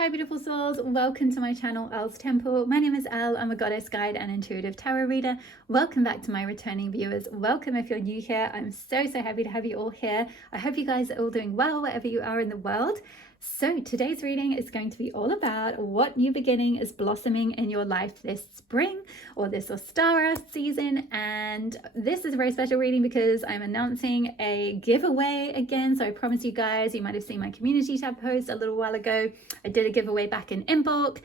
Hi beautiful souls, welcome to my channel Elle's Temple. My name is Elle, I'm a goddess guide and intuitive tarot reader. Welcome back to my returning viewers. Welcome if you're new here. I'm so happy to have you all here. I hope you guys are all doing well wherever you are in the world. So today's reading is going to be all about what new beginning is blossoming in your life this spring or this Ostara season. And this is a very special reading because I'm announcing a giveaway again. So I promise you guys, you might have seen my community tab post a little while ago. I did a giveaway back in inbox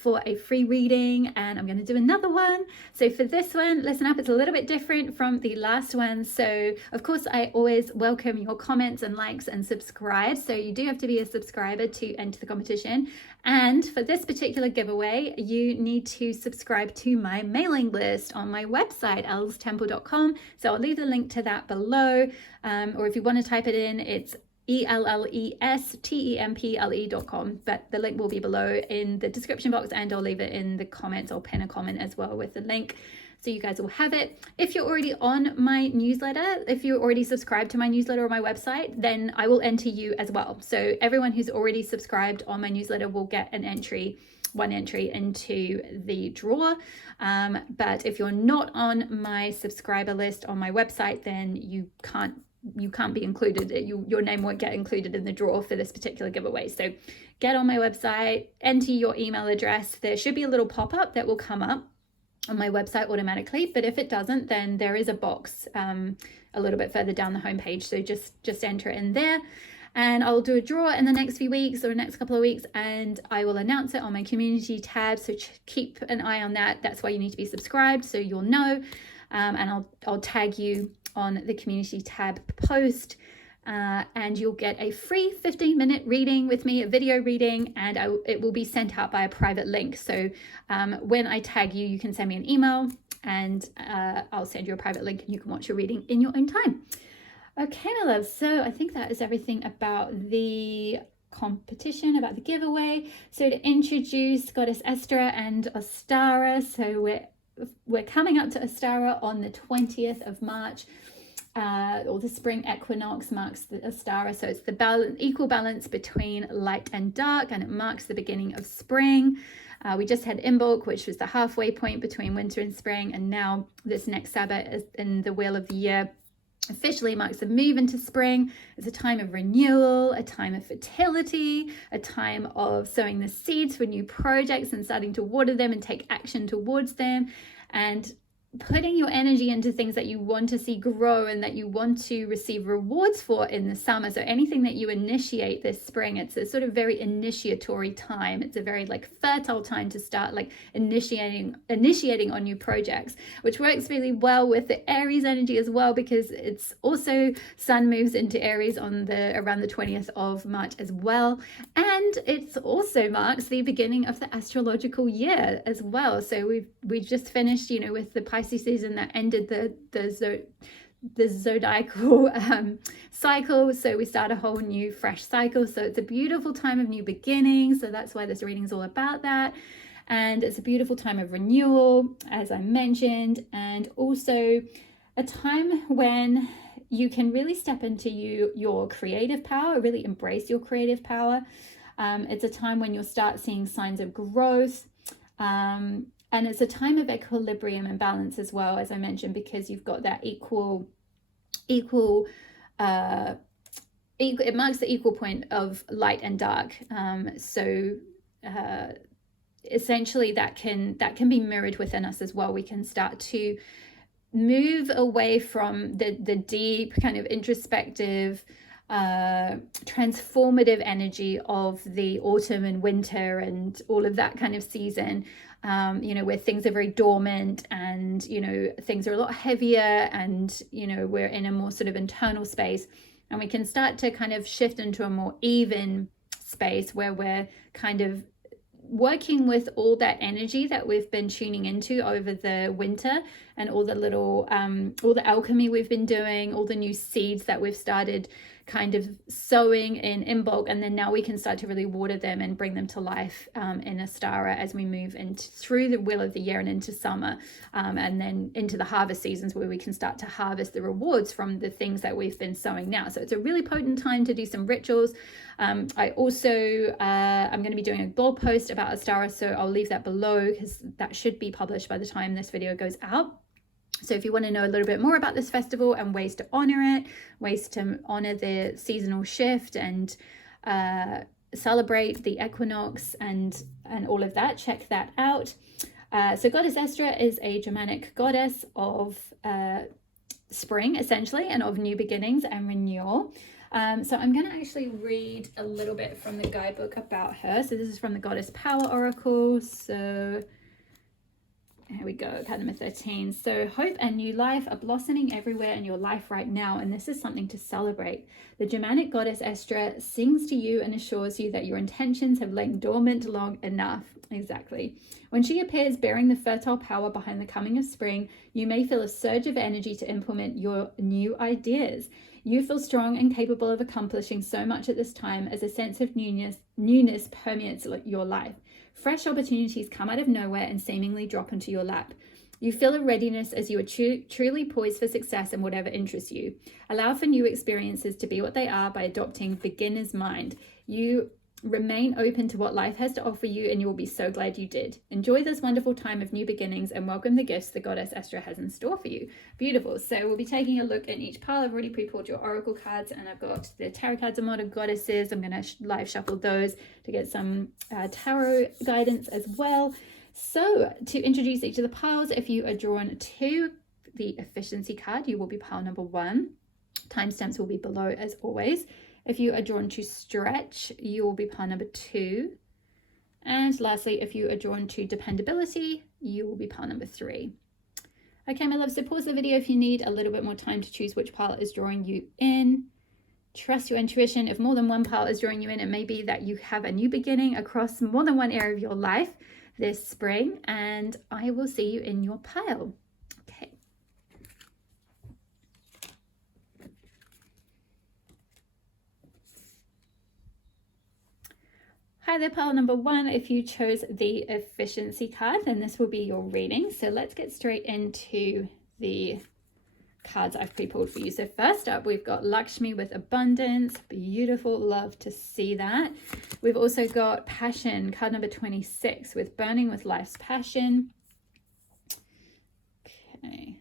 for a free reading, and I'm going to do another one. So for this one, listen up, it's a little bit different from the last one. So of course I always welcome your comments and likes and subscribe, so you do have to be a subscriber to enter the competition. And for this particular giveaway, you need to subscribe to my mailing list on my website ellstemple.com. So I'll leave the link to that below, or if you want to type it in, it's ELLESTEMPLE.com, but the link will be below in the description box, and I'll leave it in the comments. I'll pin a comment as well with the link, so you guys will have it. If you're already on my newsletter, if you're already subscribed to my newsletter or my website, then I will enter you as well. So everyone who's already subscribed on my newsletter will get one entry into the draw. But if you're not on my subscriber list on my website, then you can't be included. Your name won't get included in the draw for this particular giveaway. So get on my website, enter your email address. There should be a little pop-up that will come up on my website automatically, but if it doesn't, then there is a box a little bit further down the homepage. So just enter it in there, and I'll do a draw in the next few weeks or next couple of weeks, and I will announce it on my community tab. So keep an eye on that. That's why you need to be subscribed, so you'll know. And I'll tag you on the community tab post, and you'll get a free 15-minute reading with me, a video reading, and it will be sent out by a private link. So when I tag you, you can send me an email, and I'll send you a private link, and you can watch your reading in your own time. Okay, my love, so I think that is everything about the competition, about the giveaway. So to introduce Goddess Ostara and Ostara, so we're coming up to Ostara on the 20th of March, or the spring equinox marks the Ostara. So it's the equal balance between light and dark, and it marks the beginning of spring. We just had Imbolc, which was the halfway point between winter and spring, and now this next Sabbath is in the wheel of the year officially marks a move into spring. It's a time of renewal, a time of fertility, a time of sowing the seeds for new projects and starting to water them and take action towards them, and putting your energy into things that you want to see grow and that you want to receive rewards for in the summer. So anything that you initiate this spring, it's a sort of very initiatory time. It's a very fertile time to start initiating on new projects, which works really well with the Aries energy as well, because it's also Sun moves into Aries on around the 20th of March as well, and it also marks the beginning of the astrological year as well. So we've just finished, with the Pisces season that ended the zodiacal cycle. So we start a whole new fresh cycle. So it's a beautiful time of new beginnings. So that's why this reading is all about that. And it's a beautiful time of renewal, as I mentioned, and also a time when you can really step into your creative power, really embrace your creative power. It's a time when you'll start seeing signs of growth. And it's a time of equilibrium and balance as well, as I mentioned, because you've got that it marks the equal point of light and dark. Essentially that can be mirrored within us as well. We can start to move away from the deep kind of introspective, transformative energy of the autumn and winter and all of that kind of season, where things are very dormant and, things are a lot heavier, and, we're in a more sort of internal space, and we can start to kind of shift into a more even space where we're kind of working with all that energy that we've been tuning into over the winter, and all the alchemy we've been doing, all the new seeds that we've started kind of sowing in bulk, and then now we can start to really water them and bring them to life in Ostara as we move into through the wheel of the year and into summer, and then into the harvest seasons where we can start to harvest the rewards from the things that we've been sowing now. So it's a really potent time to do some rituals. I also I'm going to be doing a blog post about Ostara, so I'll leave that below because that should be published by the time this video goes out. So if you want to know a little bit more about this festival and ways to honor it, ways to honor the seasonal shift and celebrate the equinox and all of that, check that out. So Goddess Ostara is a Germanic goddess of spring, essentially, and of new beginnings and renewal. So I'm going to actually read a little bit from the guidebook about her. So this is from the Goddess Power Oracle. So here we go, card number 13. So hope and new life are blossoming everywhere in your life right now, and this is something to celebrate. The Germanic goddess Ostara sings to you and assures you that your intentions have lain dormant long enough. Exactly. When she appears bearing the fertile power behind the coming of spring, you may feel a surge of energy to implement your new ideas. You feel strong and capable of accomplishing so much at this time as a sense of newness permeates your life. Fresh opportunities come out of nowhere and seemingly drop into your lap. You feel a readiness as you are truly poised for success in whatever interests you. Allow for new experiences to be what they are by adopting beginner's mind. You remain open to what life has to offer you, and you will be so glad you did. Enjoy this wonderful time of new beginnings and welcome the gifts the goddess Ostara has in store for you. Beautiful. So we'll be taking a look at each pile. I've already pre-pulled your oracle cards, and I've got the tarot cards of modern goddesses. I'm going to live shuffle those to get some tarot guidance as well. So to introduce each of the piles, if you are drawn to the efficiency card, you will be pile number 1. Timestamps will be below as always. If you are drawn to stretch, you will be pile number 2. And lastly, if you are drawn to dependability, you will be pile number 3. Okay, my love, so pause the video if you need a little bit more time to choose which pile is drawing you in. Trust your intuition. If more than one pile is drawing you in, it may be that you have a new beginning across more than one area of your life this spring, and I will see you in your pile. Okay. Hi there, pile number 1. If you chose the efficiency card, then this will be your reading. So let's get straight into the cards I've pre-pulled for you. So first up, we've got Lakshmi with abundance. Beautiful, love to see that. We've also got passion, card number 26, with burning with life's passion. Okay.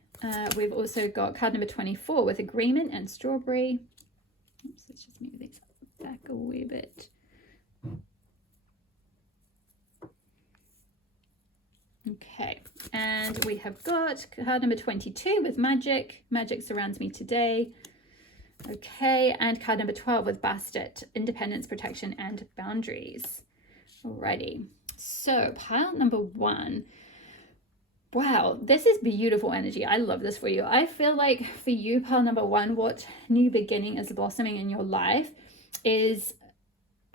We've also got card number 24 with agreement and strawberry. Oops, let's just move these back a wee bit. Okay, and we have got card number 22 with magic. Magic surrounds me today. Okay, and card number 12 with bastet, independence, protection, and boundaries. Alrighty, so pile number 1. Wow, this is beautiful energy. I love this for you. I feel like for you, pile number 1, what new beginning is blossoming in your life is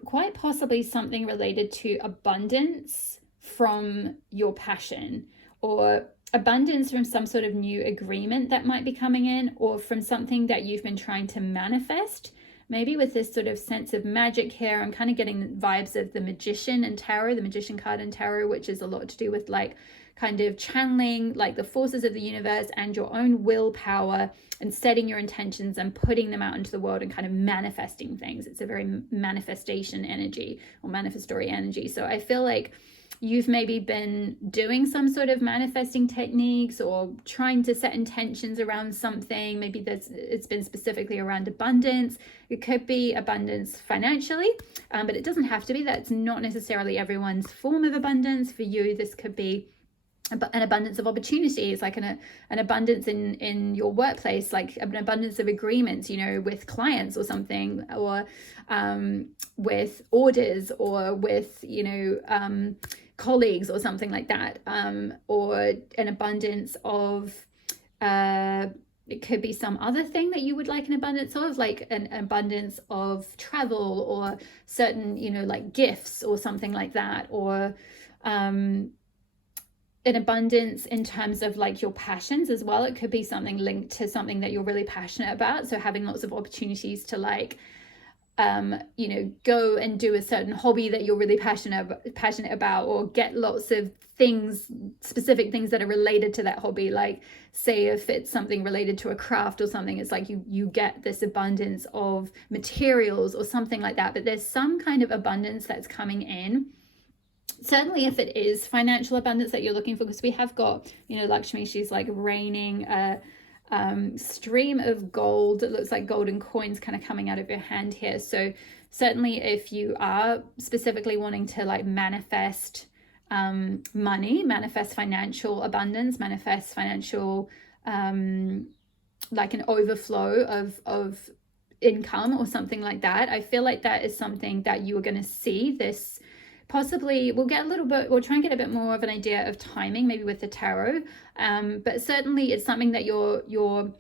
quite possibly something related to abundance from your passion, or abundance from some sort of new agreement that might be coming in, or from something that you've been trying to manifest. Maybe with this sort of sense of magic here, I'm kind of getting vibes of the magician and tarot, the magician card and tarot, which is a lot to do with like kind of channeling like the forces of the universe and your own willpower and setting your intentions and putting them out into the world and kind of manifesting things. It's a very manifestation energy or manifestory energy. So I feel like you've maybe been doing some sort of manifesting techniques or trying to set intentions around something. Maybe it's been specifically around abundance. It could be abundance financially, but it doesn't have to be. That's not necessarily everyone's form of abundance. For you, this could be an abundance of opportunities, like an abundance in your workplace, like an abundance of agreements, you know, with clients or something, or with orders, or with, you know, colleagues or something like that, or an abundance of it could be some other thing that you would like an abundance of, like an abundance of travel or certain, you know, like gifts or something like that, or an abundance in terms of like your passions as well. It could be something linked to something that you're really passionate about. So having lots of opportunities to like, you know, go and do a certain hobby that you're really passionate about, or get lots of things, specific things that are related to that hobby. Like say if it's something related to a craft or something, it's like you get this abundance of materials or something like that. But there's some kind of abundance that's coming in. Certainly if it is financial abundance that you're looking for, because we have got, you know, Lakshmi, she's like raining a stream of gold. It looks like golden coins kind of coming out of your hand here. So certainly if you are specifically wanting to like manifest money, manifest financial abundance, manifest financial like an overflow of income or something like that, I feel like that is something that you are going to see. This possibly we'll try and get a bit more of an idea of timing, maybe with the tarot, but certainly it's something that you're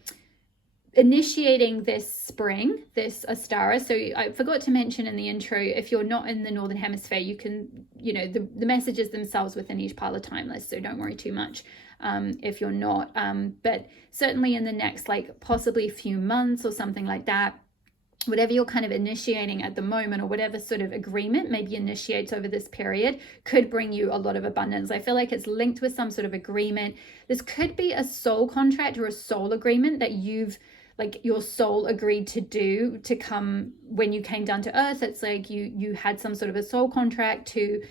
initiating this spring, this Ostara. So I forgot to mention in the intro, if you're not in the Northern Hemisphere, you can, you know, the messages themselves within each pile are timeless, so don't worry too much if you're not, but certainly in the next like possibly few months or something like that, whatever you're kind of initiating at the moment, or whatever sort of agreement maybe initiates over this period, could bring you a lot of abundance. I feel like it's linked with some sort of agreement. This could be a soul contract or a soul agreement that you've, like your soul agreed to do to come when you came down to earth. It's like you had some sort of a soul contract to,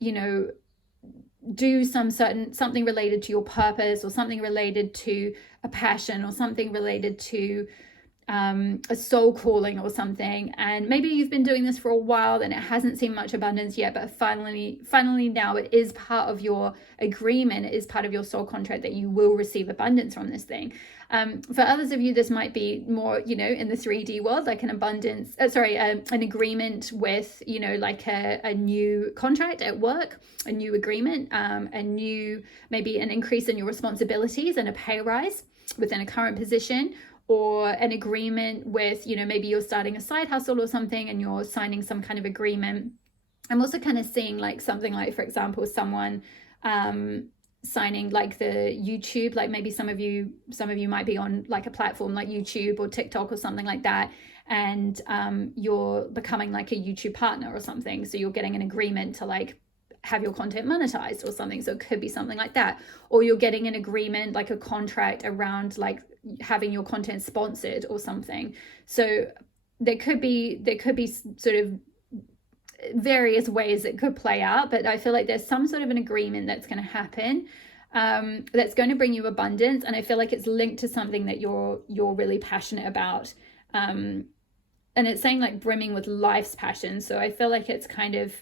you know, do something related to your purpose, or something related to a passion, or something related to a soul calling or something. And maybe you've been doing this for a while and it hasn't seen much abundance yet, but finally now it is part of your agreement, it is part of your soul contract that you will receive abundance from this thing. For others of you, this might be more, you know, in the 3D world, like an abundance, an agreement with, you know, like a new contract at work, a new agreement, a new, maybe an increase in your responsibilities and a pay rise within a current position, or an agreement with, you know, maybe you're starting a side hustle or something and you're signing some kind of agreement. I'm also kind of seeing like something like, for example, someone signing like the YouTube, like maybe some of you might be on like a platform like YouTube or TikTok or something like that, and you're becoming like a YouTube partner or something. So you're getting an agreement to like have your content monetized or something. So it could be something like that. Or you're getting an agreement, like a contract around like having your content sponsored or something. So there could be sort of various ways it could play out, but I feel like there's some sort of an agreement that's going to happen, that's going to bring you abundance. And I feel like it's linked to something that you're really passionate about. And it's saying like brimming with life's passion. So I feel like it's kind of,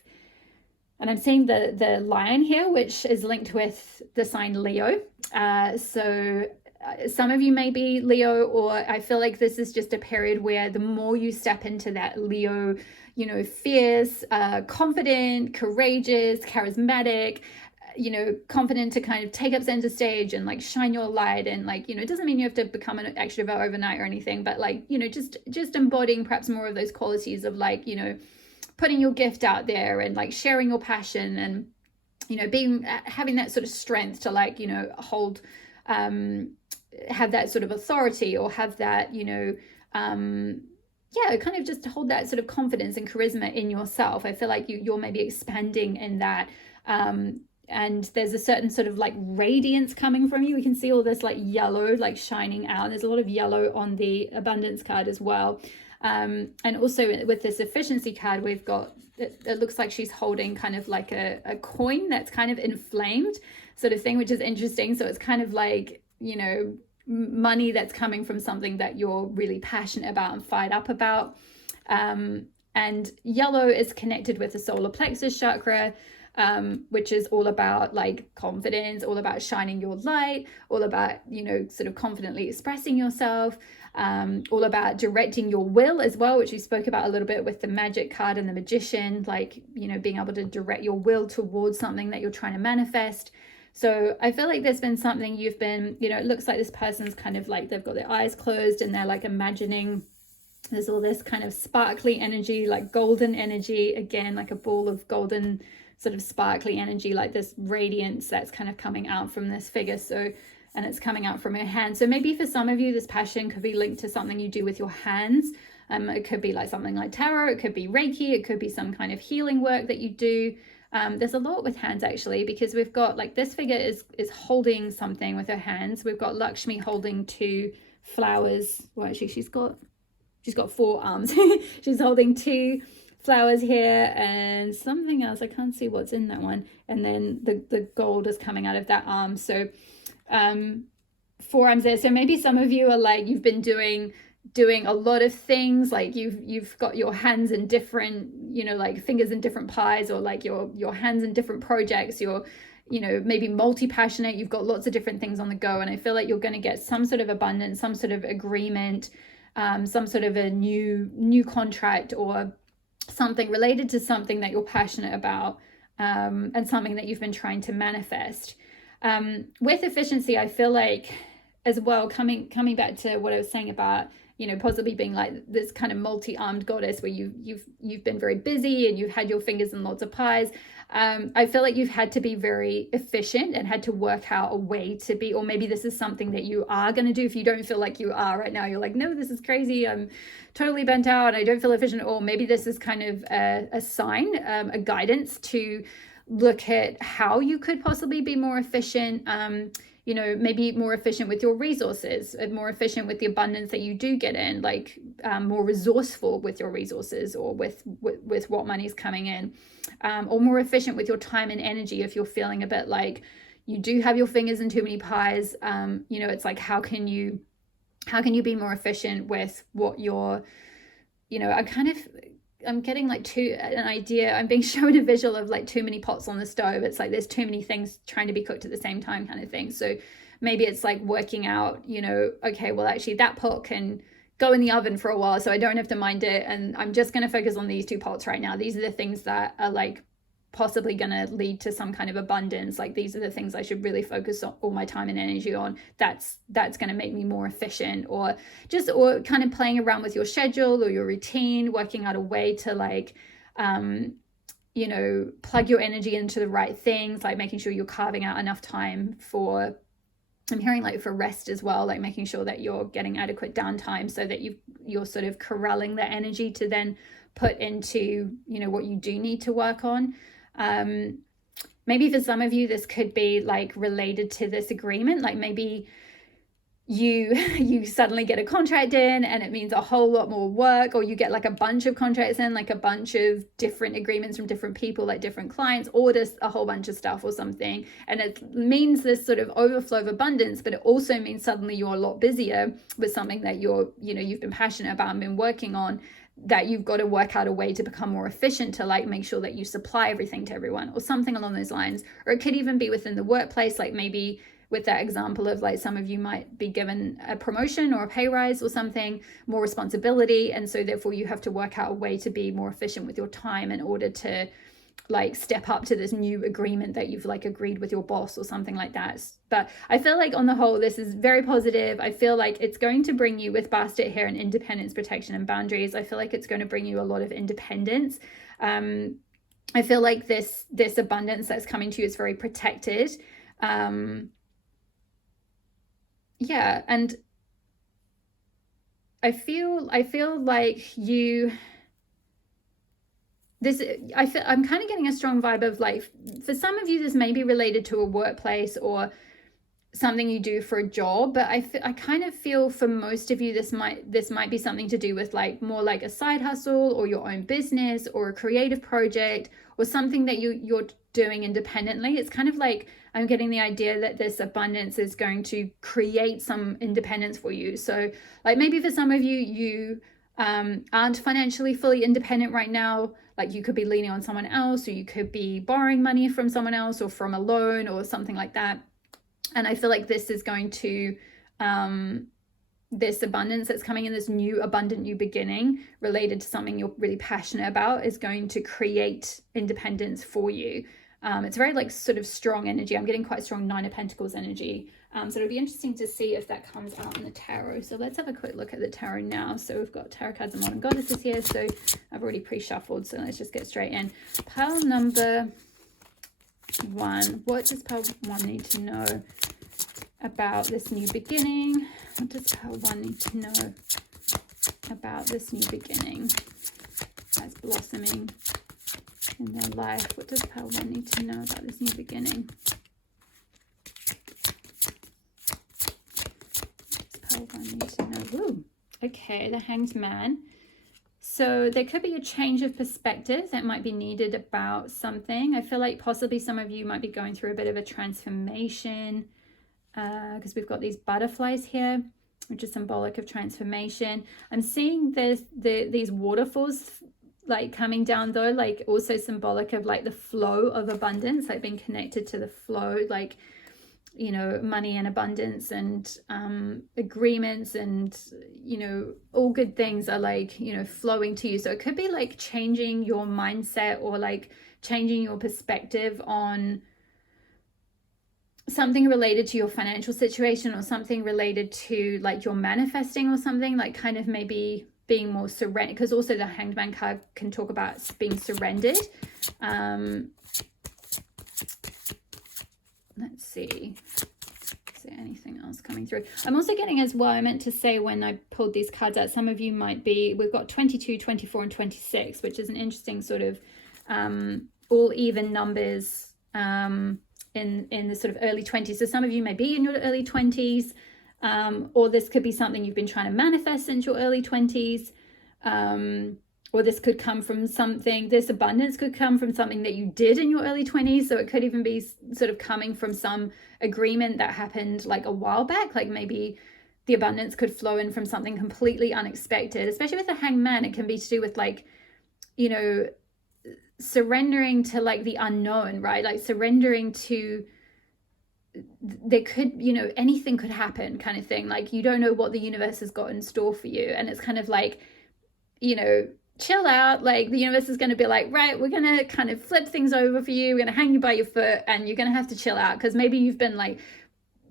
and I'm seeing the lion here, which is linked with the sign Leo. So some of you may be Leo, or I feel like this is just a period where the more you step into that Leo, you know, fierce, confident, courageous, charismatic, you know, confident to kind of take up center stage and like shine your light. And like, you know, it doesn't mean you have to become an extrovert overnight or anything, but like, you know, just embodying perhaps more of those qualities of like, you know, putting your gift out there and like sharing your passion, and, you know, having that sort of strength to like, you know, hold, have that sort of authority, or have that, you know, kind of just hold that sort of confidence and charisma in yourself. I feel like you're maybe expanding in that, and there's a certain sort of like radiance coming from you. We can see all this like yellow like shining out. There's a lot of yellow on the abundance card as well, and also with this efficiency card, we've got it looks like she's holding kind of like a coin that's kind of inflamed sort of thing, which is interesting. So it's kind of like, you know, money that's coming from something that you're really passionate about and fired up about. And yellow is connected with the solar plexus chakra, which is all about like confidence, all about shining your light, all about, you know, sort of confidently expressing yourself, all about directing your will as well, which we spoke about a little bit with the magic card and the magician, like, you know, being able to direct your will towards something that you're trying to manifest. So I feel like there's been something you've been, you know, it looks like this person's kind of like, they've got their eyes closed and they're like imagining there's all this kind of sparkly energy, like golden energy, again, like a ball of golden sort of sparkly energy, like this radiance that's kind of coming out from this figure. So, and it's coming out from her hand. So maybe for some of you, this passion could be linked to something you do with your hands. It could be like something like tarot, it could be Reiki, it could be some kind of healing work that you do. There's a lot with hands actually, because we've got like this figure is holding something with her hands. We've got Lakshmi holding 2 flowers. Well, actually she's got 4 arms. She's holding 2 flowers here and something else. I can't see what's in that one. And then the gold is coming out of that arm. So 4 arms there. So maybe some of you are like, you've been doing a lot of things, like you've got your hands in different, you know, like fingers in different pies, or like your hands in different projects. You're, you know, maybe multi-passionate, you've got lots of different things on the go, and I feel like you're going to get some sort of abundance, some sort of agreement, some sort of a new contract, or something related to something that you're passionate about, and something that you've been trying to manifest. With efficiency, I feel like as well, coming back to what I was saying about, you know, possibly being like this kind of multi-armed goddess where you've been very busy and you've had your fingers in lots of pies. I feel like you've had to be very efficient and had to work out a way to be, or maybe this is something that you are going to do. If you don't feel like you are right now, you're like, no, this is crazy, I'm totally bent out, I don't feel efficient at all. Maybe this is kind of a sign, a guidance to look at how you could possibly be more efficient. You know, maybe more efficient with your resources, more efficient with the abundance that you do get in, like more resourceful with your resources, or with what money's coming in, or more efficient with your time and energy. If you're feeling a bit like you do have your fingers in too many pies, you know, it's like, how can you be more efficient with what you're, you know, I'm getting like an idea. I'm being shown a visual of like too many pots on the stove. It's like there's too many things trying to be cooked at the same time, kind of thing. So maybe it's like working out, you know, okay, well, actually that pot can go in the oven for a while, so I don't have to mind it. And I'm just going to focus on these 2 pots right now. These are the things that are like possibly going to lead to some kind of abundance. Like these are the things I should really focus on all my time and energy on. That's going to make me more efficient. Or kind of playing around with your schedule or your routine, working out a way to like, you know, plug your energy into the right things, like making sure you're carving out enough time for, I'm hearing like for rest as well, like making sure that you're getting adequate downtime so that you're sort of corralling the energy to then put into, you know, what you do need to work on. Maybe for some of you, this could be like related to this agreement. Like maybe you suddenly get a contract in and it means a whole lot more work, or you get like a bunch of contracts in, like a bunch of different agreements from different people, like different clients, or just a whole bunch of stuff or something. And it means this sort of overflow of abundance, but it also means suddenly you're a lot busier with something that you've been passionate about and been working on, that you've got to work out a way to become more efficient to like make sure that you supply everything to everyone, or something along those lines. Or it could even be within the workplace, like maybe with that example of like some of you might be given a promotion or a pay rise or something, more responsibility, and so therefore you have to work out a way to be more efficient with your time in order to like step up to this new agreement that you've like agreed with your boss or something like that. But I feel like on the whole this is very positive. I feel like it's going to bring you, with basket here and independence, protection and boundaries, I feel like it's going to bring you a lot of independence. I feel like this abundance that's coming to you is very protected. Yeah, and I feel like I'm kind of getting a strong vibe of like, for some of you this may be related to a workplace or something you do for a job, but I kind of feel for most of you this might be something to do with like more like a side hustle or your own business or a creative project or something that you're doing independently. It's kind of like I'm getting the idea that this abundance is going to create some independence for you. So like maybe for some of you aren't financially fully independent right now. Like you could be leaning on someone else, or you could be borrowing money from someone else or from a loan or something like that. And I feel like this is going to, this abundance that's coming in, this new abundant new beginning related to something you're really passionate about, is going to create independence for you. It's very like sort of strong energy. I'm getting quite strong 9 of Pentacles energy. So it'll be interesting to see if that comes out in the tarot. So let's have a quick look at the tarot now. So we've got tarot cards and modern goddesses here. So I've already pre-shuffled, so let's just get straight in. Pile number 1. What does pile 1 need to know about this new beginning? What does pile 1 need to know about this new beginning that's blossoming in their life? What does pile 1 need to know about this new beginning? What does pile 1 need to know? Woo. Okay, the Hanged Man. So there could be a change of perspective that might be needed about something. I feel like possibly some of you might be going through a bit of a transformation, because we've got these butterflies here, which is symbolic of transformation. I'm seeing these waterfalls like coming down though, like also symbolic of like the flow of abundance, like being connected to the flow, like, you know, money and abundance and agreements and, you know, all good things are like, you know, flowing to you. So it could be like changing your mindset or like changing your perspective on something related to your financial situation or something related to like your manifesting or something, like kind of maybe being more surrendered, because also the Hanged Man card can talk about being surrendered. Let's see. Is there anything else coming through? I'm also getting as well, I meant to say when I pulled these cards out, some of you might be, we've got 22, 24, and 26, which is an interesting sort of all even numbers in the sort of early 20s. So some of you may be in your early 20s, or this could be something you've been trying to manifest since your early 20s. Or this could come from something, this abundance could come from something that you did in your early 20s. So it could even be sort of coming from some agreement that happened like a while back. Like maybe the abundance could flow in from something completely unexpected, especially with the Hanged Man. It can be to do with like, you know, surrendering to like the unknown, right? Like surrendering to, there could, you know, anything could happen kind of thing. Like you don't know what the universe has got in store for you. And it's kind of like, you know, chill out. Like the universe is going to be like, right, we're going to kind of flip things over for you. We're going to hang you by your foot and you're going to have to chill out, because maybe you've been like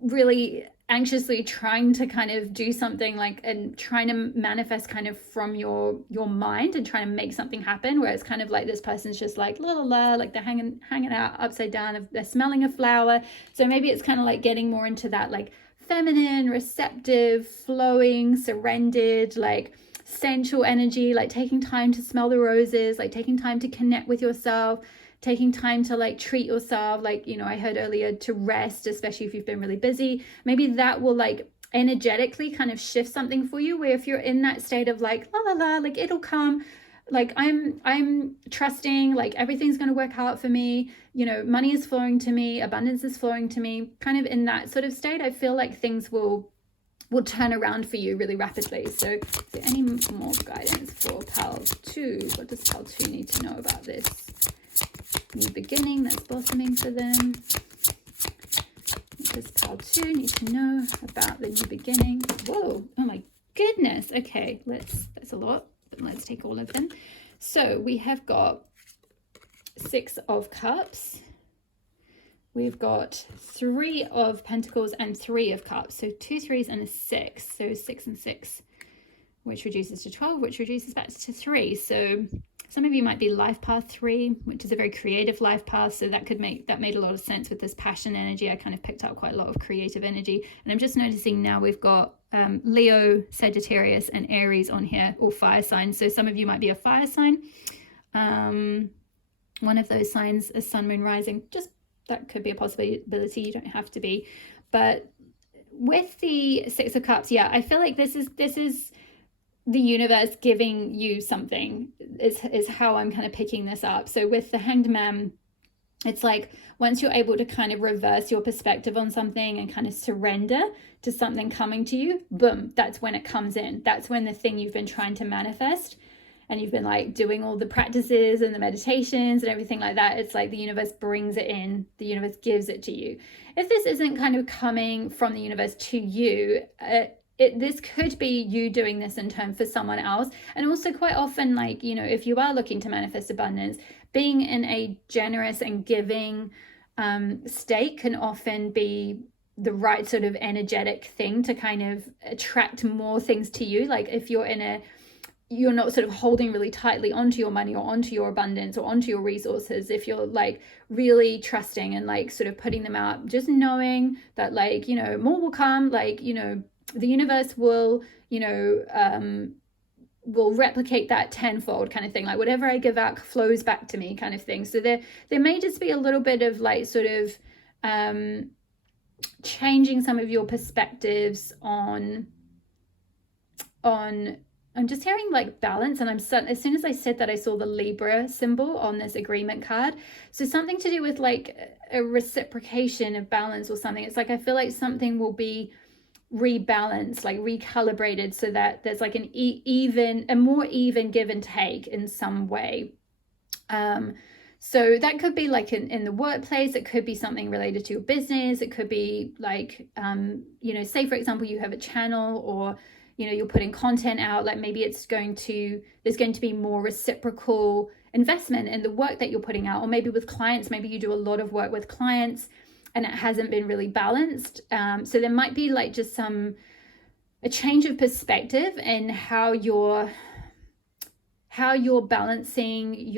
really anxiously trying to kind of do something like and trying to manifest kind of from your mind and trying to make something happen, where it's kind of like this person's just like la la la, like they're hanging out upside down, they're smelling a flower. So maybe it's kind of like getting more into that like feminine, receptive, flowing, surrendered, like sensual energy, like taking time to smell the roses, like taking time to connect with yourself, taking time to like treat yourself, like, you know, I heard earlier to rest, especially if you've been really busy. Maybe that will like energetically kind of shift something for you, where if you're in that state of like la la la, like it'll come, like I'm trusting, like everything's going to work out for me, you know, money is flowing to me, abundance is flowing to me, kind of in that sort of state, I feel like things will turn around for you really rapidly. So is there any more guidance for pile 2? What does pile 2 need to know about this new beginning that's blossoming for them? What does pile 2 need to know about the new beginning? Whoa, oh my goodness. Okay, that's a lot, but let's take all of them. So we have got 6 of Cups. We've got 3 of Pentacles and 3 of Cups. So 2 3s and a 6. So 6 and 6, which reduces to 12, which reduces back to 3. So some of you might be life path 3, which is a very creative life path. So that made a lot of sense with this passion energy. I kind of picked up quite a lot of creative energy. And I'm just noticing now we've got Leo, Sagittarius, and Aries on here, all fire signs. So some of you might be a fire sign. One of those signs is Sun, Moon, Rising. Just that could be a possibility. You don't have to be. But with the 6 of Cups, yeah, I feel like this is the universe giving you something, is how I'm kind of picking this up. So with the Hanged Man, it's like once you're able to kind of reverse your perspective on something and kind of surrender to something coming to you, boom, that's when it comes in. That's when the thing you've been trying to manifest, and you've been like doing all the practices and the meditations and everything like that, it's like the universe brings it in, the universe gives it to you. If this isn't kind of coming from the universe to you, this could be you doing this in turn for someone else. And also quite often, like, you know, if you are looking to manifest abundance, being in a generous and giving state can often be the right sort of energetic thing to kind of attract more things to you. Like if you're in a you're not sort of holding really tightly onto your money or onto your abundance or onto your resources, if you're like really trusting and like sort of putting them out, just knowing that like, you know, more will come, like, you know, the universe will, you know, will replicate that tenfold kind of thing, like whatever I give out flows back to me kind of thing. So there may just be a little bit of like sort of changing some of your perspectives on I'm just hearing like balance, and as soon as I said that, I saw the Libra symbol on this agreement card. So something to do with like a reciprocation of balance or something. It's like I feel like something will be rebalanced, like recalibrated, so that there's like a more even give and take in some way. So that could be like in the workplace, it could be something related to your business, it could be like you know, say for example you have a channel, or you know, you're putting content out, like maybe there's going to be more reciprocal investment in the work that you're putting out. Or maybe with clients, maybe you do a lot of work with clients and it hasn't been really balanced. So there might be like just a change of perspective in how you're balancing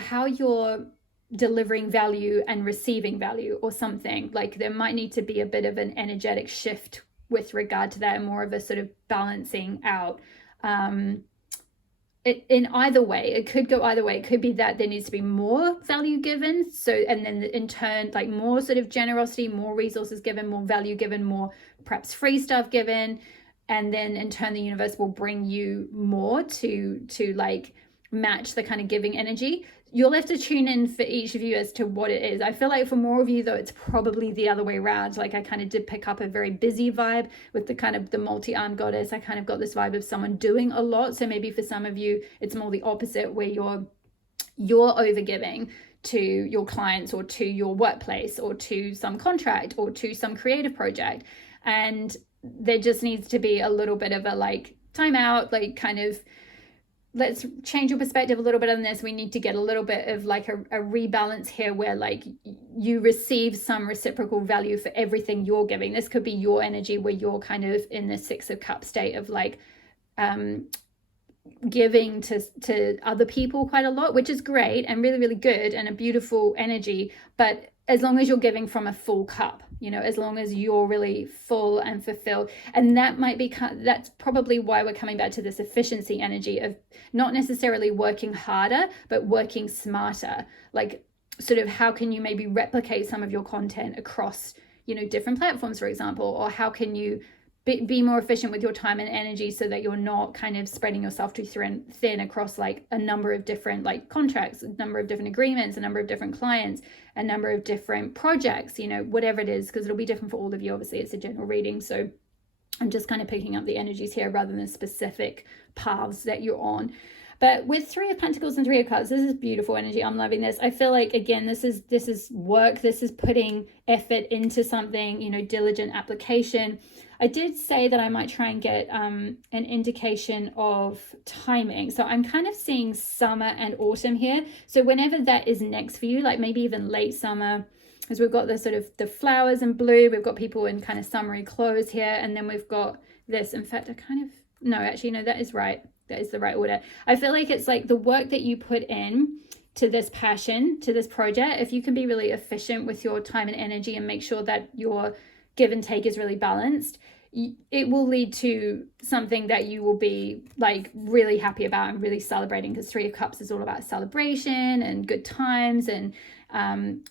how you're delivering value and receiving value or something. Like there might need to be a bit of an energetic shift with regard to that, and more of a sort of balancing out. In either way, it could go either way. It could be that there needs to be more value given, so, and then in turn like more sort of generosity, more resources given, more value given, more perhaps free stuff given, and then in turn the universe will bring you more to like match the kind of giving energy. You'll have to tune in for each of you as to what it is. I feel like for more of you though, it's probably the other way around. Like I kind of did pick up a very busy vibe with the kind of the multi-armed goddess. I kind of got this vibe of someone doing a lot. So maybe for some of you, it's more the opposite, where you're overgiving to your clients or to your workplace or to some contract or to some creative project. And there just needs to be a little bit of a like time out, like kind of, let's change your perspective a little bit on this. We need to get a little bit of like a rebalance here, where like you receive some reciprocal value for everything you're giving. This could be your energy where you're kind of in the 6 of Cups state of like giving to other people quite a lot, which is great and really, really good and a beautiful energy. But as long as you're giving from a full cup, you know, as long as you're really full and fulfilled. And that's probably why we're coming back to this efficiency energy of not necessarily working harder, but working smarter. Like sort of how can you maybe replicate some of your content across, you know, different platforms, for example, or how can you be more efficient with your time and energy so that you're not kind of spreading yourself too thin across like a number of different like contracts, a number of different agreements, a number of different clients, a number of different projects, you know, whatever it is, because it'll be different for all of you. Obviously it's a general reading, so I'm just kind of picking up the energies here rather than specific paths that you're on. But with 3 of Pentacles and 3 of Cups, this is beautiful energy. I'm loving this. I feel like, again, this is work. This is putting effort into something, you know, diligent application. I did say that I might try and get an indication of timing. So I'm kind of seeing summer and autumn here. So whenever that is next for you, like maybe even late summer, because we've got the sort of the flowers in blue. We've got people in kind of summery clothes here. And then we've got this. In fact, that is right. That is the right order. I feel like it's like the work that you put in to this passion, to this project. If you can be really efficient with your time and energy and make sure that your give and take is really balanced, it will lead to something that you will be like really happy about and really celebrating, because 3 of Cups is all about celebration and good times and,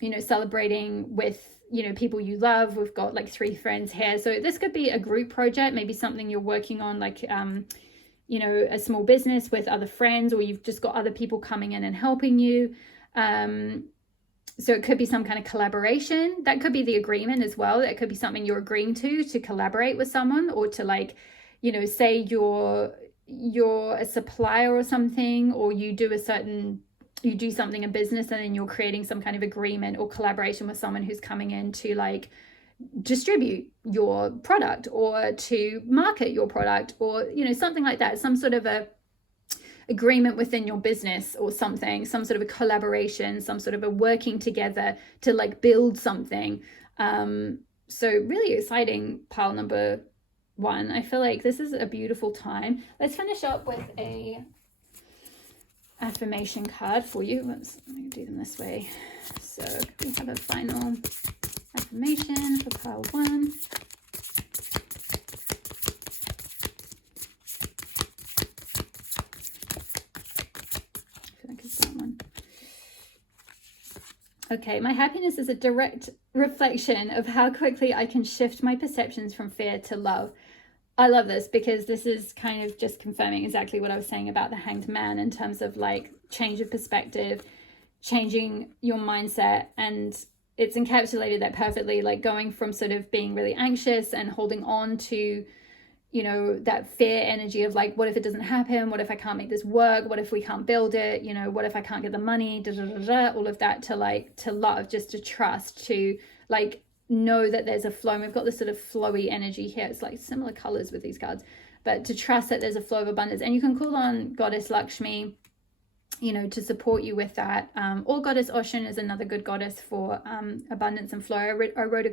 you know, celebrating with, you know, people you love. We've got like 3 friends here. So this could be a group project, maybe something you're working on, like, you know, a small business with other friends, or you've just got other people coming in and helping you. So it could be some kind of collaboration. That could be the agreement as well. That could be something you're agreeing to collaborate with someone, or to like, you know, say you're a supplier or something, or you do something in business and then you're creating some kind of agreement or collaboration with someone who's coming in to like distribute your product or to market your product, or, you know, something like that, some sort of a agreement within your business or something, some sort of a collaboration, some sort of a working together to like build something. So really exciting, pile number one. I feel like this is a beautiful time. Let's finish up with a affirmation card for you. Let me do them this way. So we have a final affirmation for pile 1. Okay, my happiness is a direct reflection of how quickly I can shift my perceptions from fear to love. I love this because this is kind of just confirming exactly what I was saying about the Hanged Man in terms of like change of perspective, changing your mindset, and it's encapsulated that perfectly, like going from sort of being really anxious and holding on to, you know, that fear energy of like, what if it doesn't happen? What if I can't make this work? What if we can't build it? You know, what if I can't get the money? All of that to like, to love, just to trust, to like know that there's a flow. And we've got this sort of flowy energy here. It's like similar colors with these cards, but to trust that there's a flow of abundance. And you can call on Goddess Lakshmi, you know, to support you with that. Or Goddess Ocean is another good goddess for abundance and flow. I wrote a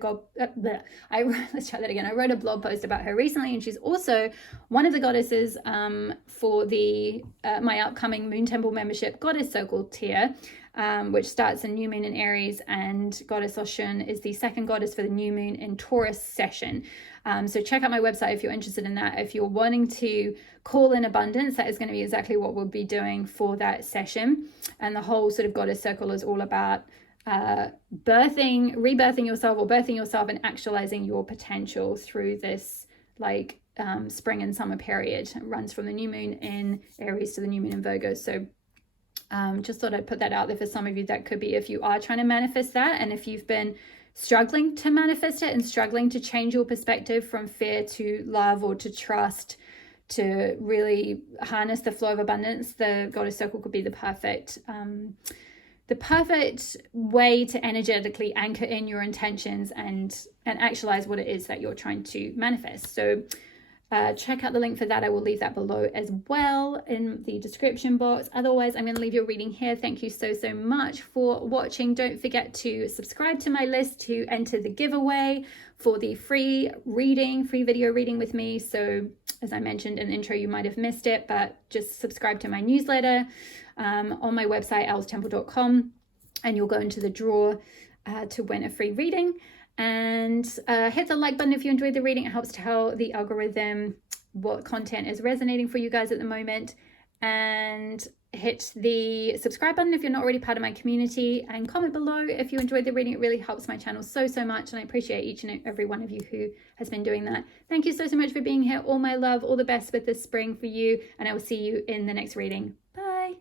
blog post about her recently, and she's also one of the goddesses for the my upcoming Moon Temple membership Goddess Circle tier, which starts in new moon in Aries, and Goddess Ocean is the second goddess for the new moon in Taurus session. So check out my website if you're interested in that. If you're wanting to call in abundance, that is going to be exactly what we'll be doing for that session. And the whole sort of Goddess Circle is all about rebirthing yourself, or birthing yourself and actualizing your potential through this like spring and summer period. It runs from the new moon in Aries to the new moon in Virgo. So just thought I'd put that out there for some of you. That could be if you are trying to manifest that, and if you've been struggling to manifest it and struggling to change your perspective from fear to love or to trust, to really harness the flow of abundance, the Goddess Circle could be the perfect way to energetically anchor in your intentions and actualize what it is that you're trying to manifest. So check out the link for that. I will leave that below as well in the description box. Otherwise, I'm going to leave your reading here. Thank you so much for watching. Don't forget to subscribe to my list to enter the giveaway for the free video reading with me. So as I mentioned in the intro, you might have missed it, but just subscribe to my newsletter on my website, elstemple.com, and you'll go into the draw to win a free reading. And hit the like button if you enjoyed the reading. It helps tell the algorithm what content is resonating for you guys at the moment. And hit the subscribe button if you're not already part of my community, and comment below if you enjoyed the reading. It really helps my channel so much, and I appreciate each and every one of you who has been doing that. Thank you so much for being here. All my love, all the best with this spring for you, and I will see you in the next reading. Bye.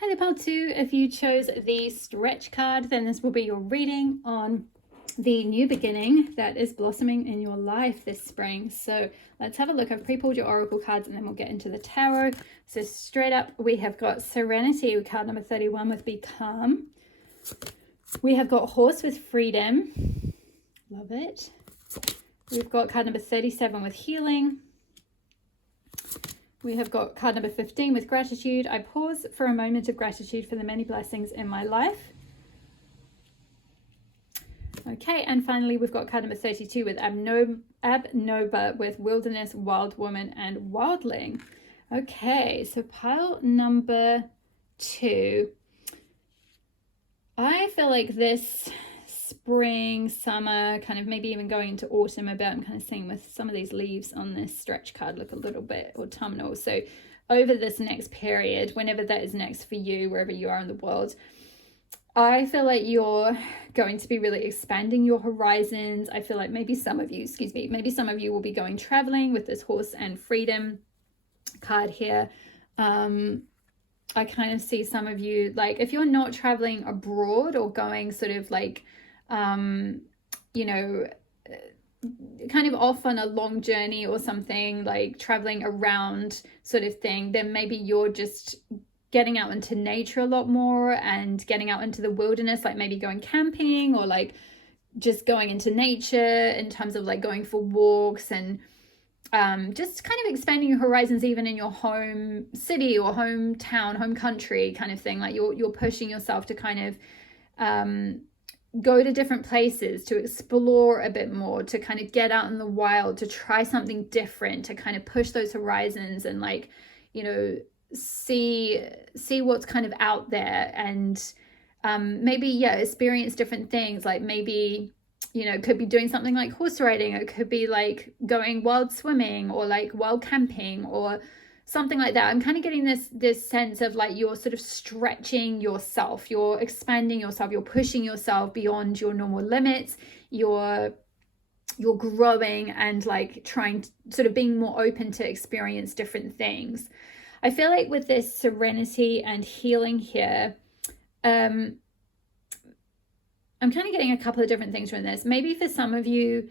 Hi there, pile 2. If you chose the stretch card, then this will be your reading on the new beginning that is blossoming in your life this spring. So let's have a look. I've pre-pulled your oracle cards, and then we'll get into the tarot. So straight up, we have got Serenity with card number 31 with Be Calm. We have got Horse with Freedom. Love it. We've got card number 37 with Healing. We have got card number 15 with Gratitude. I pause for a moment of gratitude for the many blessings in my life. Okay, and finally we've got card number 32 with Abnoba with Wilderness, Wild Woman, and Wildling. Okay, so pile number 2. I feel like this spring, summer, kind of maybe even going into autumn a bit. I'm kind of seeing with some of these leaves on this stretch card look a little bit autumnal. So over this next period, whenever that is next for you, wherever you are in the world, I feel like you're going to be really expanding your horizons. I feel like maybe some of you will be going traveling with this Horse and Freedom card here. I kind of see some of you, like if you're not traveling abroad or going sort of like, you know, kind of off on a long journey or something, like traveling around sort of thing, then maybe you're just getting out into nature a lot more and getting out into the wilderness, like maybe going camping or like just going into nature in terms of like going for walks and just kind of expanding your horizons even in your home city or hometown, home country kind of thing. Like you're pushing yourself to kind of go to different places, to explore a bit more, to kind of get out in the wild, to try something different, to kind of push those horizons and like, you know, see what's kind of out there and maybe experience different things. Like maybe, you know, it could be doing something like horse riding, it could be like going wild swimming or like wild camping or something like that. I'm kind of getting this sense of like you're sort of stretching yourself, you're expanding yourself, you're pushing yourself beyond your normal limits, you're growing and like trying to sort of being more open to experience different things. I feel like with this serenity and healing here, I'm kind of getting a couple of different things from this. Maybe for some of you,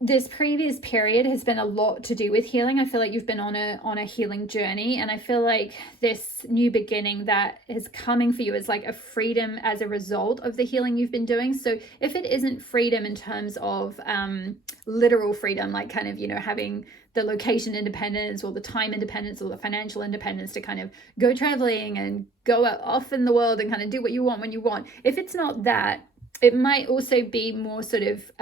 this previous period has been a lot to do with healing. I feel like you've been on a healing journey, and I feel like this new beginning that is coming for you is like a freedom as a result of the healing you've been doing. So if it isn't freedom in terms of literal freedom, like kind of, you know, having the location independence or the time independence or the financial independence to kind of go traveling and go off in the world and kind of do what you want when you want. If it's not that, it might also be more sort of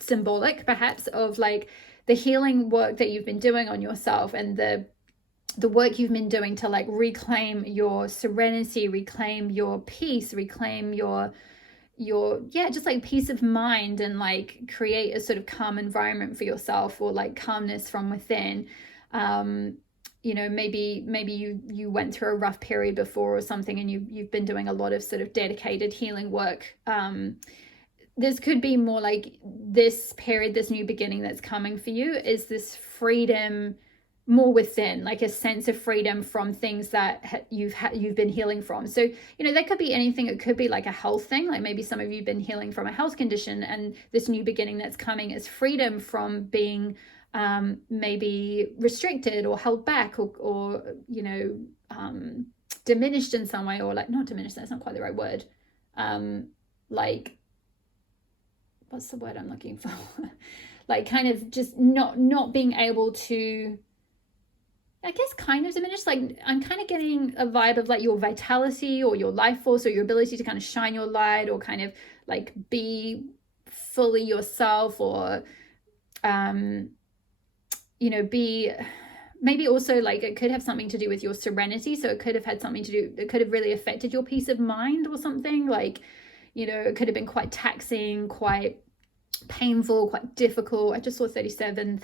symbolic perhaps of like the healing work that you've been doing on yourself and the work you've been doing to like reclaim your serenity, reclaim your peace, reclaim your just like peace of mind and like create a sort of calm environment for yourself or like calmness from within. You know, maybe you went through a rough period before or something and you've been doing a lot of sort of dedicated healing work. This could be more like this period, this new beginning that's coming for you is this freedom more within, like a sense of freedom from things that you've been healing from. So, you know, that could be anything. It could be like a health thing, like maybe some of you have been healing from a health condition, and this new beginning that's coming is freedom from being maybe restricted or held back or you know, diminished in some way, or like not diminished, that's not quite the right word, like what's the word I'm looking for? Like kind of just not being able to, I guess, kind of diminished. Like I'm kind of getting a vibe of like your vitality or your life force or your ability to kind of shine your light or kind of like be fully yourself, or you know, be maybe also like it could have something to do with your serenity. So it could have had something to do, it could have really affected your peace of mind or something. Like, you know, it could have been quite taxing, quite painful, quite difficult. I just saw 37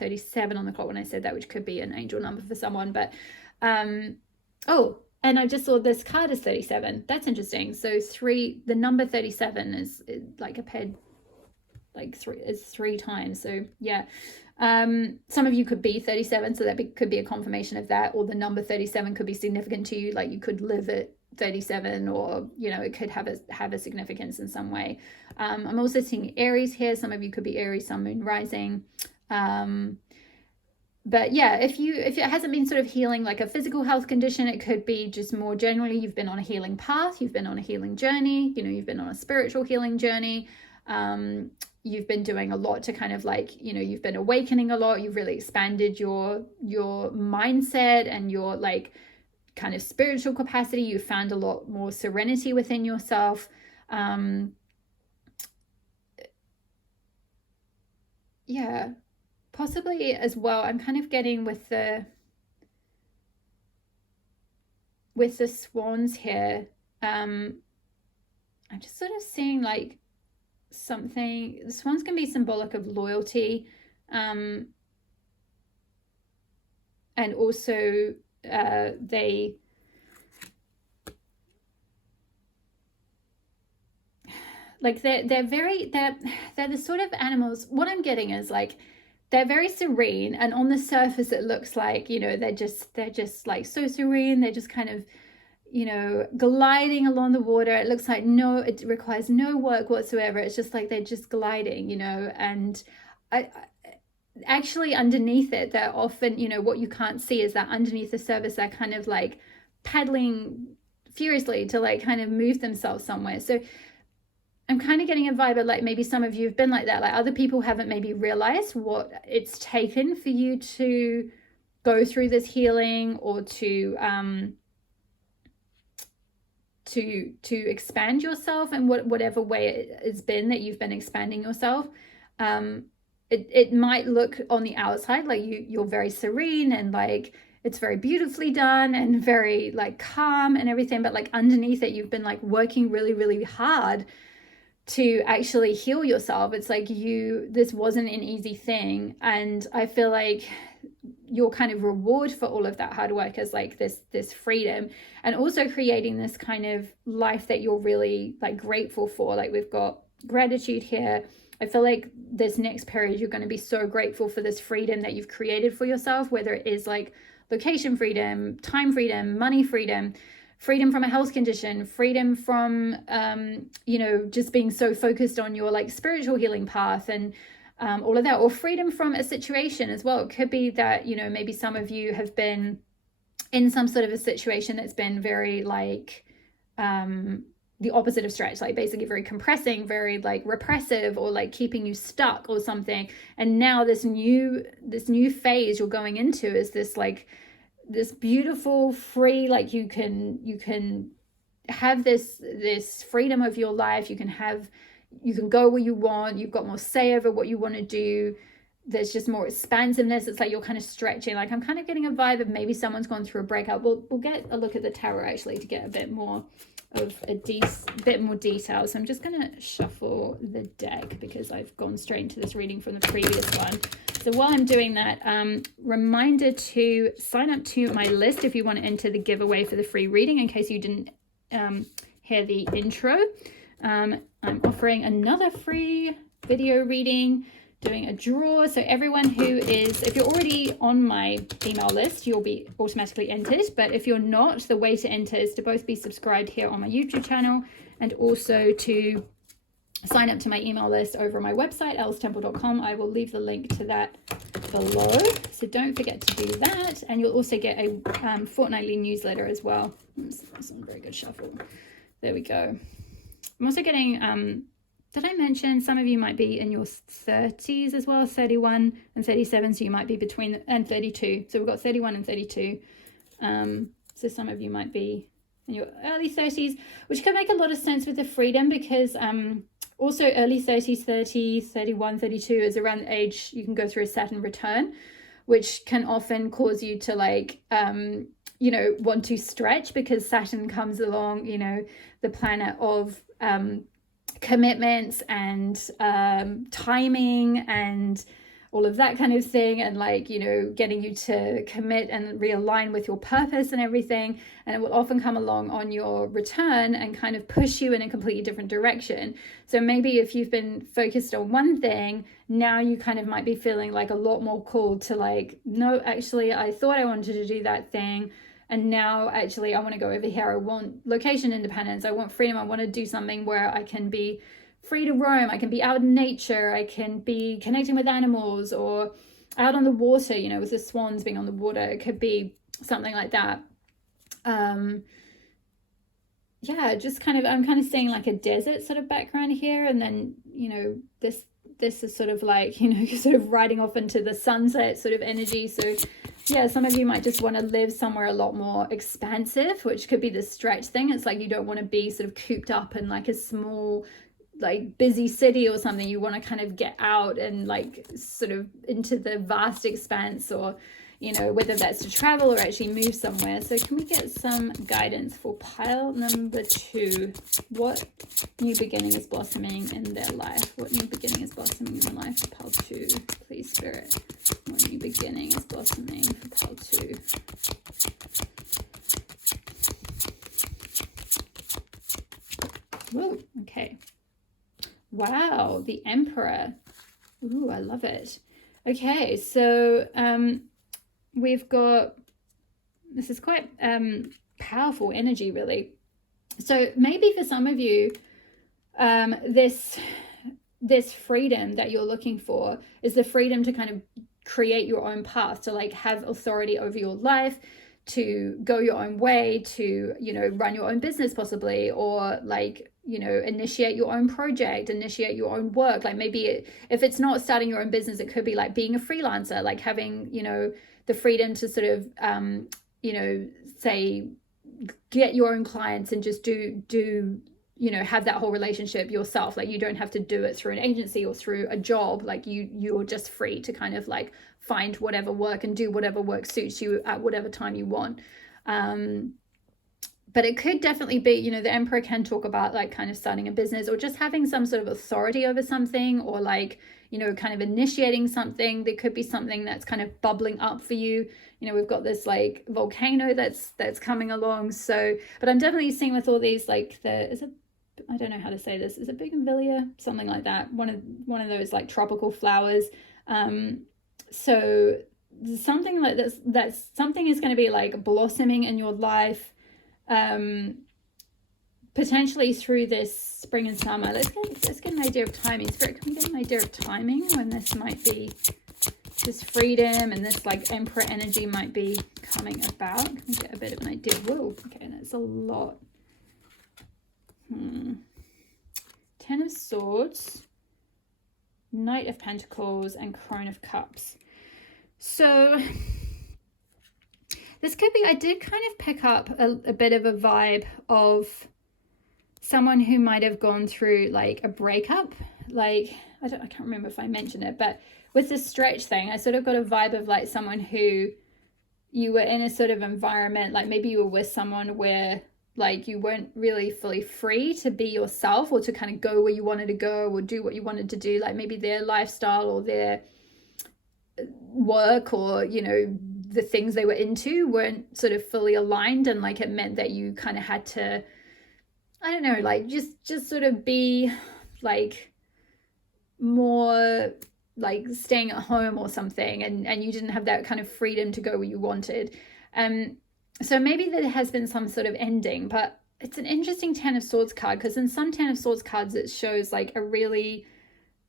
on the clock when I said that, which could be an angel number for someone. But oh, and I just saw this card is 37. That's interesting. So the number 37 is like a paired, like three times. So yeah, some of you could be 37, so that could be a confirmation of that, or the number 37 could be significant to you, like you could live at 37, or you know, it could have a significance in some way. I'm also seeing Aries here. Some of you could be Aries, Sun, Moon, Rising. But yeah, if it hasn't been sort of healing like a physical health condition, it could be just more generally you've been on a healing path, you've been on a healing journey, you know, you've been on a spiritual healing journey. You've been doing a lot to kind of like, you know, you've been awakening a lot. You've really expanded your mindset and your like kind of spiritual capacity. You've found a lot more serenity within yourself. Yeah, possibly as well. I'm kind of getting with the swans here. I'm just sort of seeing like something, the swans can be symbolic of loyalty, and also they're the sort of animals, what I'm getting is like they're very serene, and on the surface it looks like, you know, they're just like so serene, they're just kind of gliding along the water. It looks like it requires no work whatsoever. It's just like they're just gliding, and I actually underneath it, they're often, what you can't see is that underneath the surface, they're kind of like paddling furiously to like kind of move themselves somewhere. So I'm kind of getting a vibe of like maybe some of you have been like that, like other people haven't maybe realized what it's taken for you to go through this healing, or to expand yourself in whatever way it's been that you've been expanding yourself. It might look on the outside like you're very serene and like it's very beautifully done and very like calm and everything, but like underneath it, you've been like working really, really hard to actually heal yourself. It's like this wasn't an easy thing, and I feel like your kind of reward for all of that hard work is like this freedom, and also creating this kind of life that you're really like grateful for. Like we've got gratitude here. I feel like this next period, you're going to be so grateful for this freedom that you've created for yourself, whether it is like location freedom, time freedom, money freedom, freedom from a health condition, freedom from, just being so focused on your like spiritual healing path and all of that, or freedom from a situation as well. It could be that, maybe some of you have been in some sort of a situation that's been very like, the opposite of stretch, like basically very compressing, very like repressive, or like keeping you stuck or something. And now this new phase you're going into is this like this beautiful free, like you can have this freedom of your life. You can go where you want. You've got more say over what you want to do. There's just more expansiveness. It's like you're kind of stretching. Like I'm kind of getting a vibe of maybe someone's gone through a breakup. We'll get a look at the tarot actually to get a bit more of bit more detail. So I'm just going to shuffle the deck because I've gone straight into this reading from the previous one. So while I'm doing that, reminder to sign up to my list if you want to enter the giveaway for the free reading, in case you didn't hear the intro. I'm offering another free video reading, doing a draw. So everyone who is, if you're already on my email list, you'll be automatically entered. But if you're not, the way to enter is to both be subscribed here on my YouTube channel and also to sign up to my email list over on my website, elstemple.com. I will leave the link to that below. So don't forget to do that. And you'll also get a fortnightly newsletter as well. That's a very good shuffle. There we go. I'm also getting, did I mention some of you might be in your 30s as well, 31 and 37, so you might be between, and 32. So we've got 31 and 32. So some of you might be in your early 30s, which can make a lot of sense with the freedom, because also early 30s, 30, 31, 32 is around the age you can go through a Saturn return, which can often cause you to like, want to stretch, because Saturn comes along, the planet of commitments and timing and all of that kind of thing, and like getting you to commit and realign with your purpose and everything. And it will often come along on your return and kind of push you in a completely different direction. So maybe if you've been focused on one thing, now you kind of might be feeling like a lot more called to like, no, actually I thought I wanted to do that thing, and now actually I want to go over here. I want location independence. I want freedom. I want to do something where I can be free to roam. I can be out in nature. I can be connecting with animals, or out on the water, with the swans being on the water. It could be something like that. Just kind of, I'm kind of seeing like a desert sort of background here. And then, this is sort of like, sort of riding off into the sunset sort of energy. So yeah, some of you might just want to live somewhere a lot more expansive, which could be the stretch thing. It's like you don't want to be sort of cooped up in like a small, like busy city or something. You want to kind of get out and like sort of into the vast expanse, or, whether that's to travel or actually move somewhere. So can we get some guidance for pile number 2? What new beginning is blossoming in their life? What new beginning is blossoming in their life for pile 2? Please, Spirit. What new beginning is blossoming for pile 2? Whoa, okay. Wow, the Emperor. Ooh, I love it. Okay, so we've got This is quite powerful energy, really. So maybe for some of you, this freedom that you're looking for is the freedom to kind of create your own path, to like have authority over your life, to go your own way, to, you know, run your own business possibly, or like, you know, initiate your own project, initiate your own work. Like maybe if it's not starting your own business, it could be like being a freelancer, like having, you know, the freedom to sort of, you know, say, get your own clients and just do, you know, have that whole relationship yourself. Like you don't have to do it through an agency or through a job. Like you're just free to kind of like find whatever work and do whatever work suits you at whatever time you want. But it could definitely be, you know, the Emperor can talk about like kind of starting a business or just having some sort of authority over something, or like, you know, kind of initiating something. There could be something that's kind of bubbling up for you. You know, we've got this like volcano that's coming along. So, but I'm definitely seeing with all these, like I don't know how to say this. Is it bougainvillea? Something like that. One of those like tropical flowers. So something like this, that's something is going to be like blossoming in your life, potentially through this spring and summer. Let's get an idea of timing. Spirit, can we get an idea of timing when this might be, this freedom and this like Emperor energy might be coming about? Can we get a bit of an idea? Whoa, okay, that's a lot. 10 of Swords, Knight of Pentacles, and Crone of Cups. So this could be, I did kind of pick up a bit of a vibe of someone who might have gone through like a breakup. Like, I can't remember if I mentioned it, but with the stretch thing, I sort of got a vibe of like someone who you were in a sort of environment, like maybe you were with someone where like you weren't really fully free to be yourself, or to kind of go where you wanted to go or do what you wanted to do. Like maybe their lifestyle or their work, or, you know, the things they were into weren't sort of fully aligned, and like it meant that you kind of had to, I don't know, like just sort of be like more like staying at home or something, and you didn't have that kind of freedom to go where you wanted. So maybe there has been some sort of ending, but it's an interesting 10 of Swords card, because in some 10 of Swords cards it shows like a really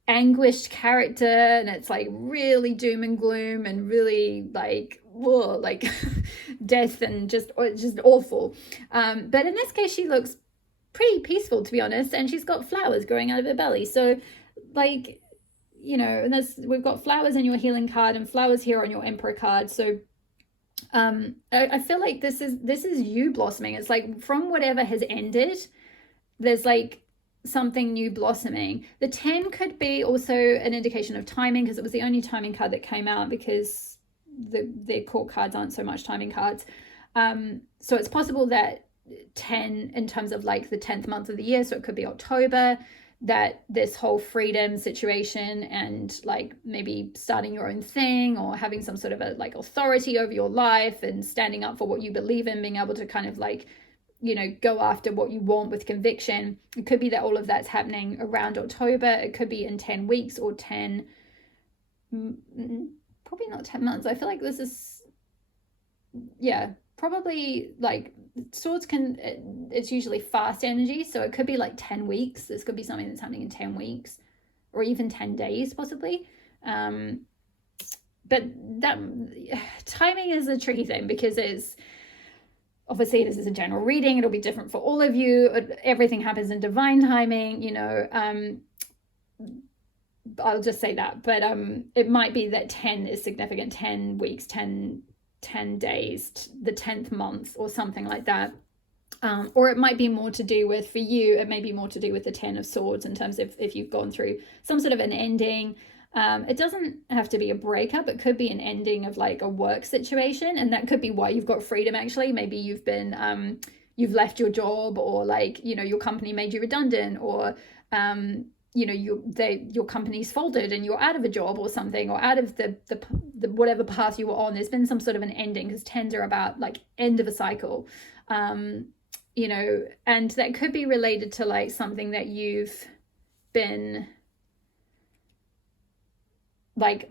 anguished character, and it's like really doom and gloom and really like, whoa, like death and just awful. But in this case she looks pretty peaceful, to be honest, and she's got flowers growing out of her belly. So like, you know, and we've got flowers in your healing card and flowers here on your Emperor card. So I feel like this is you blossoming. It's like from whatever has ended, there's like something new blossoming. The 10 could be also an indication of timing, because it was the only timing card that came out, because the court cards aren't so much timing cards. So it's possible that 10 in terms of like the 10th month of the year, so it could be October, that this whole freedom situation and like maybe starting your own thing, or having some sort of a like authority over your life and standing up for what you believe in, being able to kind of like, you know, go after what you want with conviction. It could be that all of that's happening around October. It could be in 10 weeks or 10, probably not 10 months. I feel like this is, yeah, probably like swords can, it's usually fast energy, so it could be like 10 weeks. This could be something that's happening in 10 weeks or even 10 days possibly. But that timing is a tricky thing, because it's obviously, this is a general reading, it'll be different for all of you. Everything happens in divine timing, you know. I'll just say that, but it might be that 10 is significant, 10 weeks, 10 days, the 10th month or something like that. Or it might be more to do with, for you, it may be more to do with the 10 of Swords in terms of if you've gone through some sort of an ending. It doesn't have to be a breakup. It could be an ending of like a work situation, and that could be why you've got freedom. Actually, maybe you've been you've left your job, or like, you know, your company made you redundant, or you know, your company's folded and you're out of a job or something, or out of the whatever path you were on. There's been some sort of an ending, because 10s are about like end of a cycle, you know, and that could be related to like something that you've been like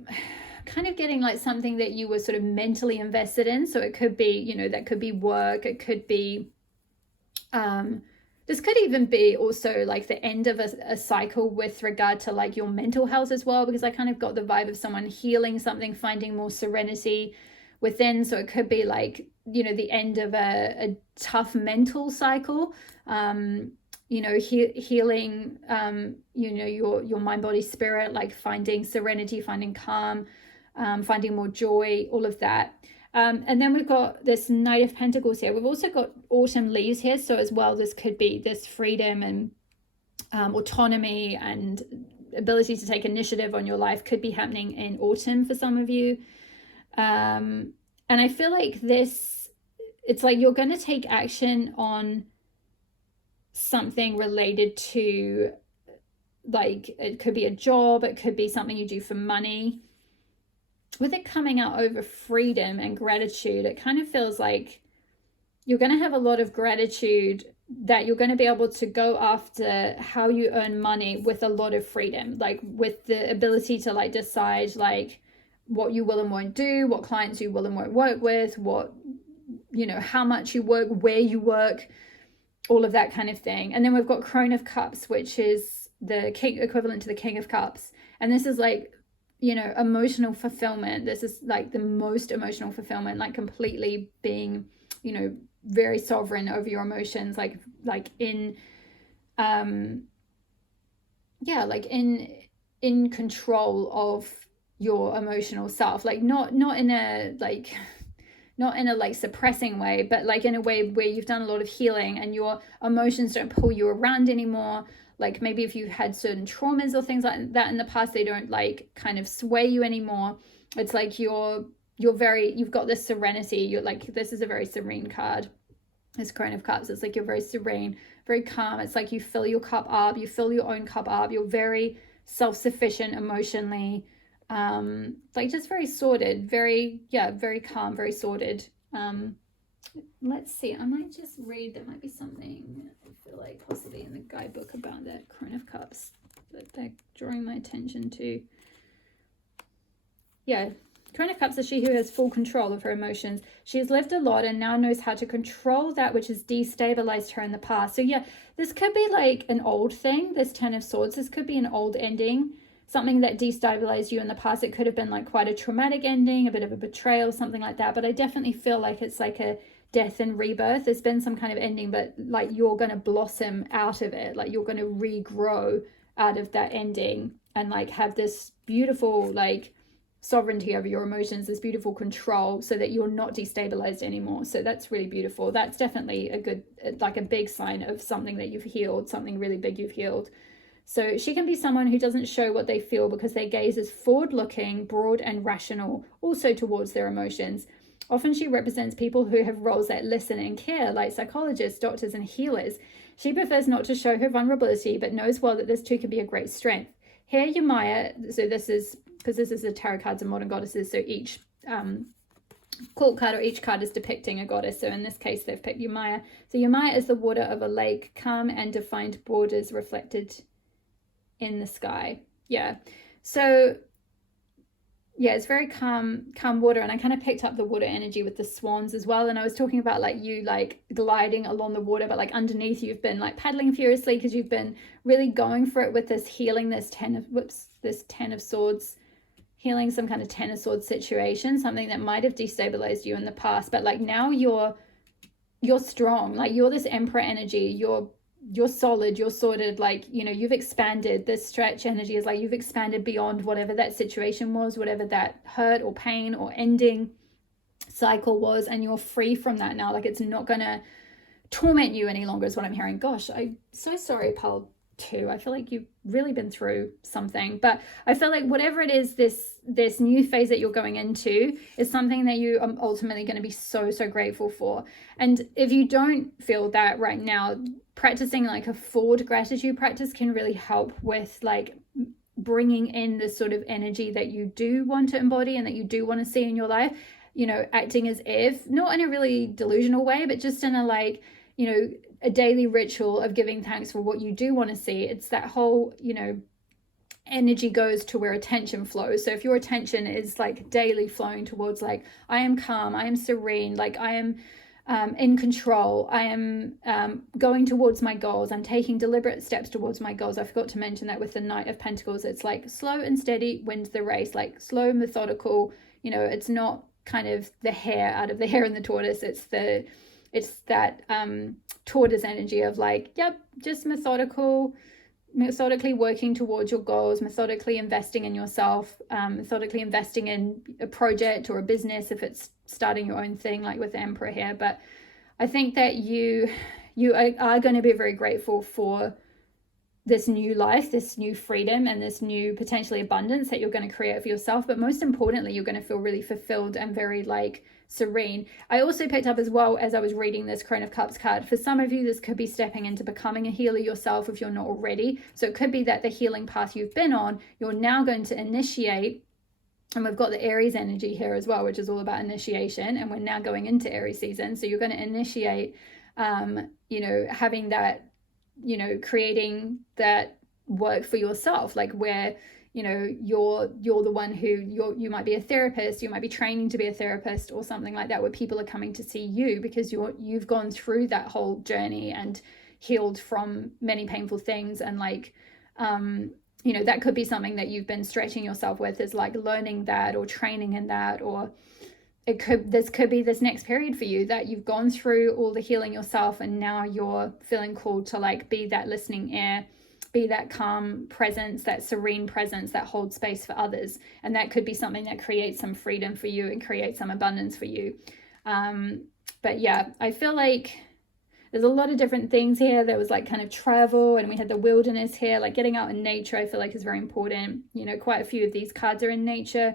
kind of getting like something that you were sort of mentally invested in. So it could be, you know, that could be work. It could be, this could even be also like the end of a cycle with regard to like your mental health as well, because I kind of got the vibe of someone healing something, finding more serenity within. So it could be like, you know, the end of a tough mental cycle, you know, healing, you know, your mind, body, spirit, like finding serenity, finding calm, finding more joy, all of that. And then we've got this Knight of Pentacles here. We've also got autumn leaves here. So as well, this could be this freedom and autonomy and ability to take initiative on your life could be happening in autumn for some of you. And I feel like this, it's like you're going to take action on something related to, like, it could be a job, it could be something you do for money. With it coming out over freedom and gratitude, it kind of feels like you're going to have a lot of gratitude that you're going to be able to go after how you earn money with a lot of freedom, like with the ability to like decide like what you will and won't do, what clients you will and won't work with, what, you know, how much you work, where you work, all of that kind of thing. And then we've got Crone of Cups, which is the king, equivalent to the King of Cups. And this is like, you know, emotional fulfillment. This is like the most emotional fulfillment, like completely being, you know, very sovereign over your emotions, like in yeah, like in control of your emotional self, like not in a like not in a like suppressing way, but like in a way where you've done a lot of healing and your emotions don't pull you around anymore. Like maybe if you've had certain traumas or things like that in the past, they don't like kind of sway you anymore. It's like you've got this serenity. You're like, this is a very serene card. This Crone of Cups. It's like you're very serene, very calm. It's like you fill your cup up, you fill your own cup up. You're very self-sufficient emotionally. Like just very sorted, very calm, very sorted. Let's see, I might just read, there might be something I feel like possibly in the guidebook about that Crone of Cups that they're drawing my attention to. Yeah, Crone of Cups is she who has full control of her emotions. She has lived a lot and now knows how to control that which has destabilized her in the past. So yeah, this could be like an old thing, this Ten of Swords. This could be an old ending, something that destabilized you in the past. It could have been like quite a traumatic ending, a bit of a betrayal, something like that. But I definitely feel like it's like a death and rebirth. There's been some kind of ending, but like you're going to blossom out of it. Like you're going to regrow out of that ending and like have this beautiful like sovereignty over your emotions, this beautiful control, so that you're not destabilized anymore. So that's really beautiful. That's definitely a good, like a big sign of something that you've healed, something really big you've healed. So she can be someone who doesn't show what they feel because their gaze is forward-looking, broad and rational, also towards their emotions. Often she represents people who have roles that listen and care, like psychologists, doctors, and healers. She prefers not to show her vulnerability, but knows well that this too can be a great strength. Here, Yamaya, so this is, because this is the tarot cards of modern goddesses, so each court card or each card is depicting a goddess. So in this case, they've picked Yamaya. So Yamaya is the water of a lake, calm and defined borders reflected in the sky. Yeah, so yeah, it's very calm water. And I kind of picked up the water energy with the swans as well. And I was talking about like you like gliding along the water, but like underneath you've been like paddling furiously because you've been really going for it with this healing, this Ten of Swords, healing some kind of Ten of Swords situation, something that might have destabilized you in the past. But like now you're strong, like you're this Emperor energy, you're solid, you're sorted, like, you know, you've expanded. This stretch energy is like you've expanded beyond whatever that situation was, whatever that hurt or pain or ending cycle was, and you're free from that now. Like it's not gonna torment you any longer is what I'm hearing. Gosh, I'm so sorry, pal. Too, I feel like you've really been through something, but I feel like whatever it is, this new phase that you're going into is something that you are ultimately going to be so grateful for. And if you don't feel that right now, practicing like a forward gratitude practice can really help with like bringing in this sort of energy that you do want to embody and that you do want to see in your life, you know, acting as if, not in a really delusional way, but just in a like, you know, a daily ritual of giving thanks for what you do want to see. It's that whole, you know, energy goes to where attention flows. So if your attention is like daily flowing towards like, I am calm, I am serene, like I am in control, I am going towards my goals, I'm taking deliberate steps towards my goals. I forgot to mention that with the Knight of Pentacles, it's like slow and steady wins the race, like slow, methodical, you know, it's not kind of the hare out of the hare and the tortoise, it's that tortoise energy of like, yep, just methodically working towards your goals, methodically investing in yourself, methodically investing in a project or a business if it's starting your own thing, like with the Emperor here. But I think that you are going to be very grateful for this new life, this new freedom, and this new potentially abundance that you're going to create for yourself. But most importantly, you're going to feel really fulfilled and very like serene. I also picked up as well as I was reading this Crone of Cups card, for some of you this could be stepping into becoming a healer yourself if you're not already. So it could be that the healing path you've been on, you're now going to initiate. And we've got the Aries energy here as well, which is all about initiation, and we're now going into Aries season. So you're going to initiate you know, having that, you know, creating that work for yourself, like where, you know, you're the one who you might be a therapist, you might be training to be a therapist or something like that, where people are coming to see you because you've gone through that whole journey and healed from many painful things. And like you know, that could be something that you've been stretching yourself with, is like learning that or training in that, or this could be this next period for you that you've gone through all the healing yourself and now you're feeling called to like be that listening ear, be that calm presence, that serene presence that holds space for others. And that could be something that creates some freedom for you and creates some abundance for you. But yeah, I feel like there's a lot of different things here. There was like kind of travel, and we had the wilderness here, like getting out in nature, I feel like is very important. You know, quite a few of these cards are in nature.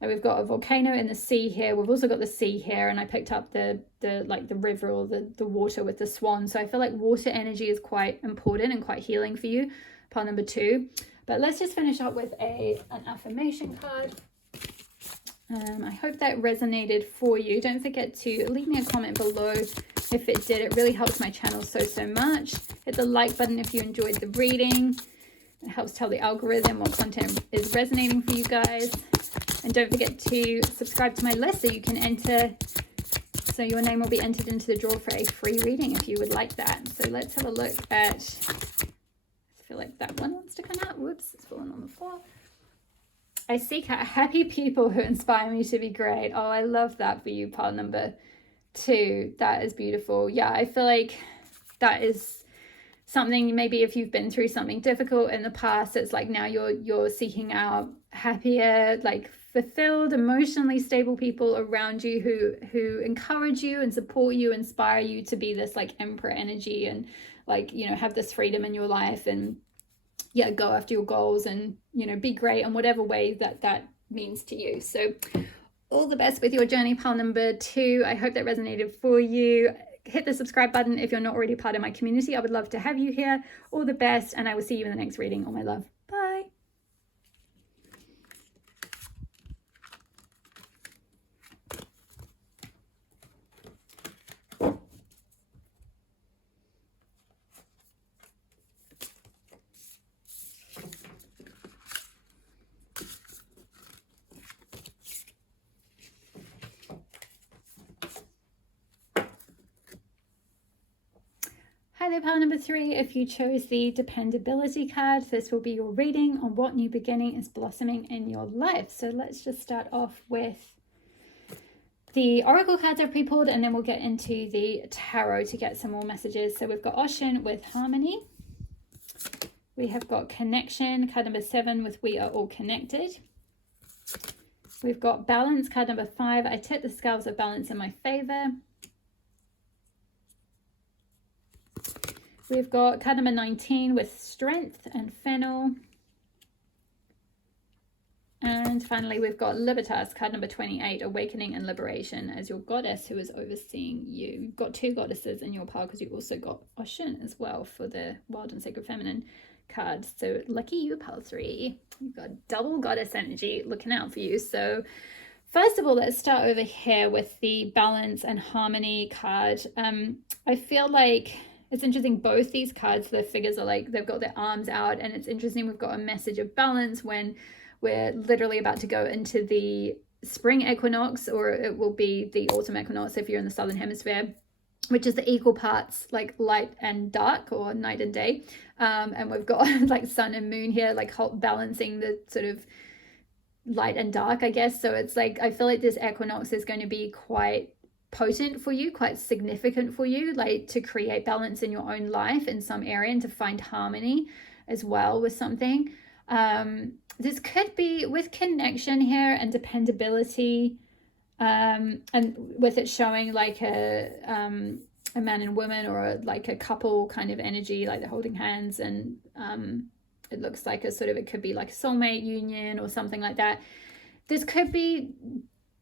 Like we've got a volcano in the sea here. We've also got the sea here, and I picked up the like the river or the water with the swan. So I feel like water energy is quite important and quite healing for you, pile number 2. But let's just finish up with an affirmation card. I hope that resonated for you. Don't forget to leave me a comment below if it did. It really helps my channel so much. Hit the like button if you enjoyed the reading. It helps tell the algorithm what content is resonating for you guys. And don't forget to subscribe to my list so you can enter, so your name will be entered into the draw for a free reading if you would like that. So let's have a look at, I feel like that one wants to come out. Whoops, it's fallen on the floor. I seek out happy people who inspire me to be great. Oh, I love that for you, pile number 2. That is beautiful. Yeah, I feel like that is something, maybe if you've been through something difficult in the past, it's like now you're seeking out happier, like fulfilled, emotionally stable people around you who encourage you and support you, inspire you to be this like Emperor energy and like, you know, have this freedom in your life and yeah, go after your goals and, you know, be great in whatever way that means to you. So all the best with your journey, pile number 2. I hope that resonated for you. Hit the subscribe button if you're not already part of my community. I would love to have you here. All the best, and I will see you in the next reading. All my love. Bye. Hi there, pile number 3. If you chose the dependability card, this will be your reading on what new beginning is blossoming in your life. So let's just start off with the oracle cards I've pre-pulled, and then we'll get into the tarot to get some more messages. So we've got Ocean with Harmony. We have got Connection, card number 7 with We Are All Connected. We've got Balance, card number 5. I tip the scales of balance in my favor. We've got card number 19 with Strength and Fennel. And finally, we've got Libertas, card number 28, Awakening and Liberation, as your goddess who is overseeing you. You've got 2 goddesses in your pile because you've also got Ocean as well for the Wild and Sacred Feminine card. So lucky you, pile 3. You've got double goddess energy looking out for you. So first of all, let's start over here with the Balance and Harmony card. I feel like it's interesting, both these cards, the figures are like, they've got their arms out, and it's interesting, we've got a message of balance when we're literally about to go into the spring equinox, or it will be the autumn equinox if you're in the southern hemisphere, which is the equal parts like light and dark, or night and day. And we've got like sun and moon here, like balancing the sort of light and dark, I guess. So it's like, I feel like this equinox is going to be quite potent for you, quite significant for you, like to create balance in your own life in some area, and to find harmony as well with something. This could be with connection here and dependability, and with it showing like a man and woman, or like a couple kind of energy, like they're holding hands, and it looks like a sort of, it could be like a soulmate union or something like that. This could be,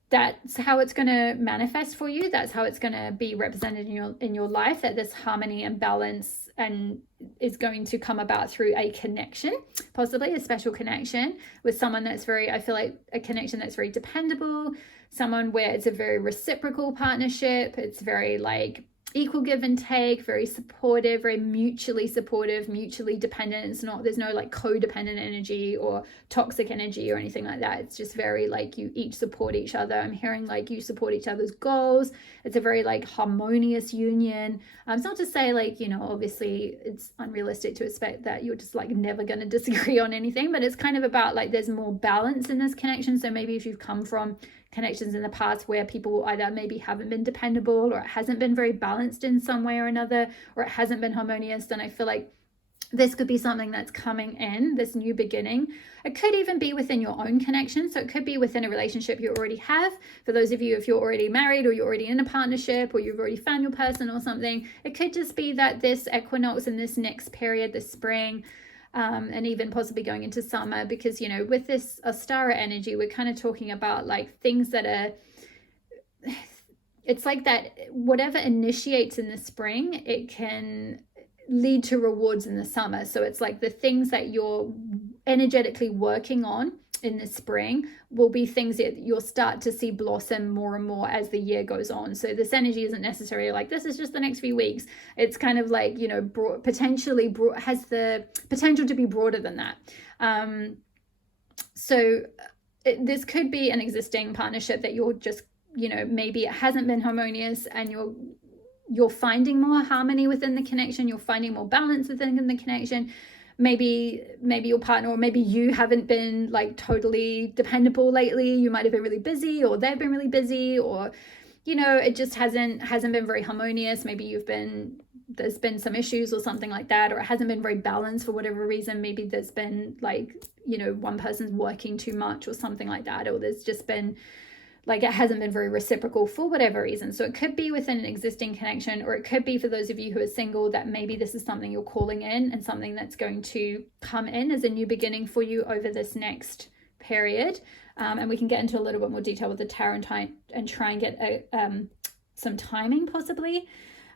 that's how it's going to manifest for you. That's how it's going to be represented in your life, that this harmony and balance and is going to come about through a connection, possibly a special connection with someone that's very, I feel like a connection that's very dependable, someone where it's a very reciprocal partnership. It's very like equal give and take, very supportive, very mutually supportive, mutually dependent. It's not, there's no like codependent energy or toxic energy or anything like that. It's just very like you each support each other. I'm hearing like you support each other's goals. It's a very like harmonious union. It's not to say like, you know, obviously it's unrealistic to expect that you're just like never going to disagree on anything, but it's kind of about like there's more balance in this connection. So maybe if you've come from connections in the past where people either maybe haven't been dependable, or it hasn't been very balanced in some way or another, or it hasn't been harmonious, then I feel like this could be something that's coming in, this new beginning. It could even be within your own connection. So it could be within a relationship you already have. For those of you, if you're already married, or you're already in a partnership, or you've already found your person or something, it could just be that this equinox in this next period, this spring, and even possibly going into summer, because, you know, with this Ostara energy, we're kind of talking about like things that are, it's like that whatever initiates in the spring, it can lead to rewards in the summer. So it's like the things that you're energetically working on in the spring will be things that you'll start to see blossom more and more as the year goes on. So this energy isn't necessarily like this is just the next few weeks. It's kind of like, you know, has the potential to be broader than that. This could be an existing partnership that you're just, you know, maybe it hasn't been harmonious, and you're finding more harmony within the connection. You're finding more balance within the connection. Maybe your partner, or maybe you haven't been like totally dependable lately. You might have been really busy, or they've been really busy, or, you know, it just hasn't been very harmonious. Maybe there's been some issues or something like that, or it hasn't been very balanced for whatever reason. Maybe there's been like, you know, one person's working too much or something like that, or there's just been like it hasn't been very reciprocal for whatever reason. So it could be within an existing connection, or it could be for those of you who are single that maybe this is something you're calling in, and something that's going to come in as a new beginning for you over this next period. And we can get into a little bit more detail with the tarot and try and get some timing possibly.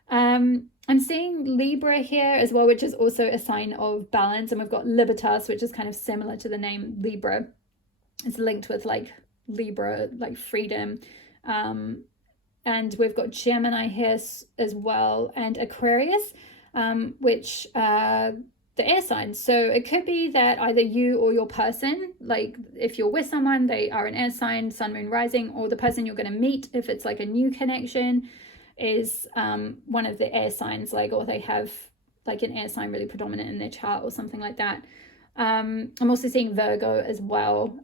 I'm seeing Libra here as well, which is also a sign of balance. And we've got Libertas, which is kind of similar to the name Libra. It's linked with like Libra, like freedom. And we've got Gemini here as well, and Aquarius, which the air signs. So it could be that either you or your person, like if you're with someone, they are an air sign, sun, moon, rising, or the person you're going to meet, if it's like a new connection, is one of the air signs, like, or they have like an air sign really predominant in their chart or something like that. I'm also seeing Virgo as well.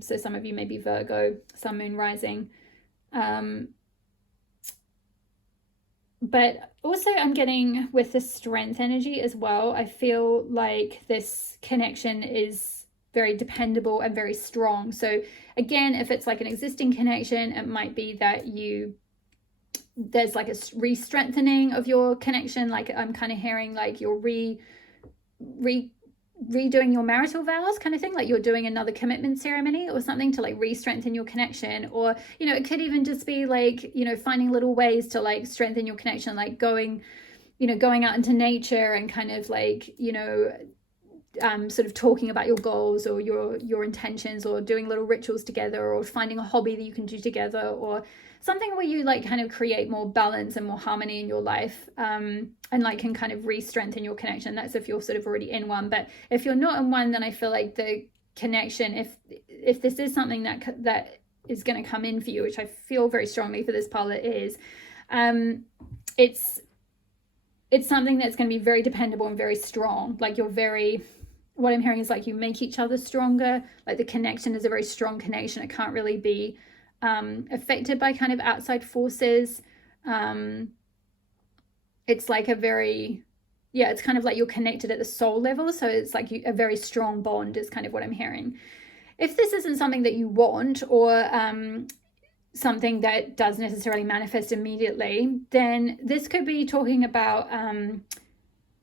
So some of you may be Virgo, sun, moon, rising. But also I'm getting with the strength energy as well. I feel like this connection is very dependable and very strong. So again, if it's like an existing connection, it might be that there's like a re-strengthening of your connection. Like I'm kind of hearing like you're redoing your marital vows kind of thing, like you're doing another commitment ceremony or something to like re-strengthen your connection. Or, you know, it could even just be like, you know, finding little ways to like strengthen your connection, like going out into nature and kind of like, you know, sort of talking about your goals or your intentions, or doing little rituals together, or finding a hobby that you can do together, or something where you like kind of create more balance and more harmony in your life, and like can kind of re-strengthen your connection. That's if you're sort of already in one. But if you're not in one, then I feel like the connection, if this is something that is going to come in for you, which I feel very strongly for this pilot is, it's something that's going to be very dependable and very strong. Like what I'm hearing is like you make each other stronger. Like the connection is a very strong connection. It can't really be affected by kind of outside forces. It's like it's kind of like you're connected at the soul level. So it's like a very strong bond is kind of what I'm hearing. If this isn't something that you want, or something that does necessarily manifest immediately, then this could be talking about an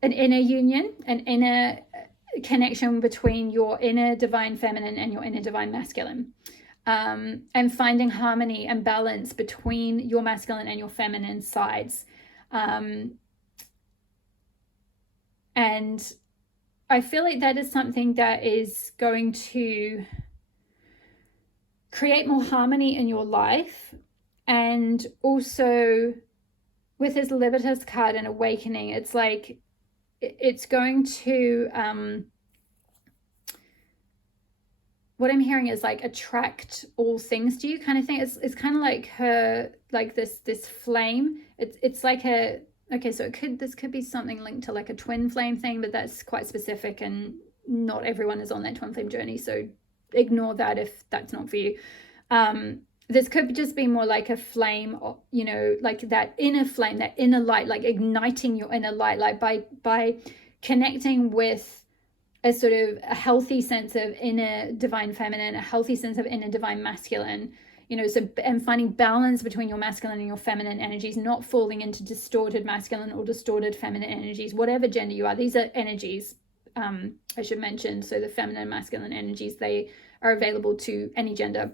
inner union, an inner connection between your inner divine feminine and your inner divine masculine, and finding harmony and balance between your masculine and your feminine sides. And I feel like that is something that is going to create more harmony in your life. And also with this Libertas card and awakening, it's like it's going to what I'm hearing is like attract all things to you kind of thing. It's kind of like her, like this flame. It's like so this could be something linked to like a twin flame thing, but that's quite specific, and not everyone is on that twin flame journey, so ignore that if that's not for you. This could just be more like a flame, you know, like that inner flame, that inner light, like igniting your inner light, like by connecting with a sort of a healthy sense of inner divine feminine, a healthy sense of inner divine masculine, you know, so, and finding balance between your masculine and your feminine energies, not falling into distorted masculine or distorted feminine energies, whatever gender you are. These are energies, I should mention. So the feminine and masculine energies, they are available to any gender.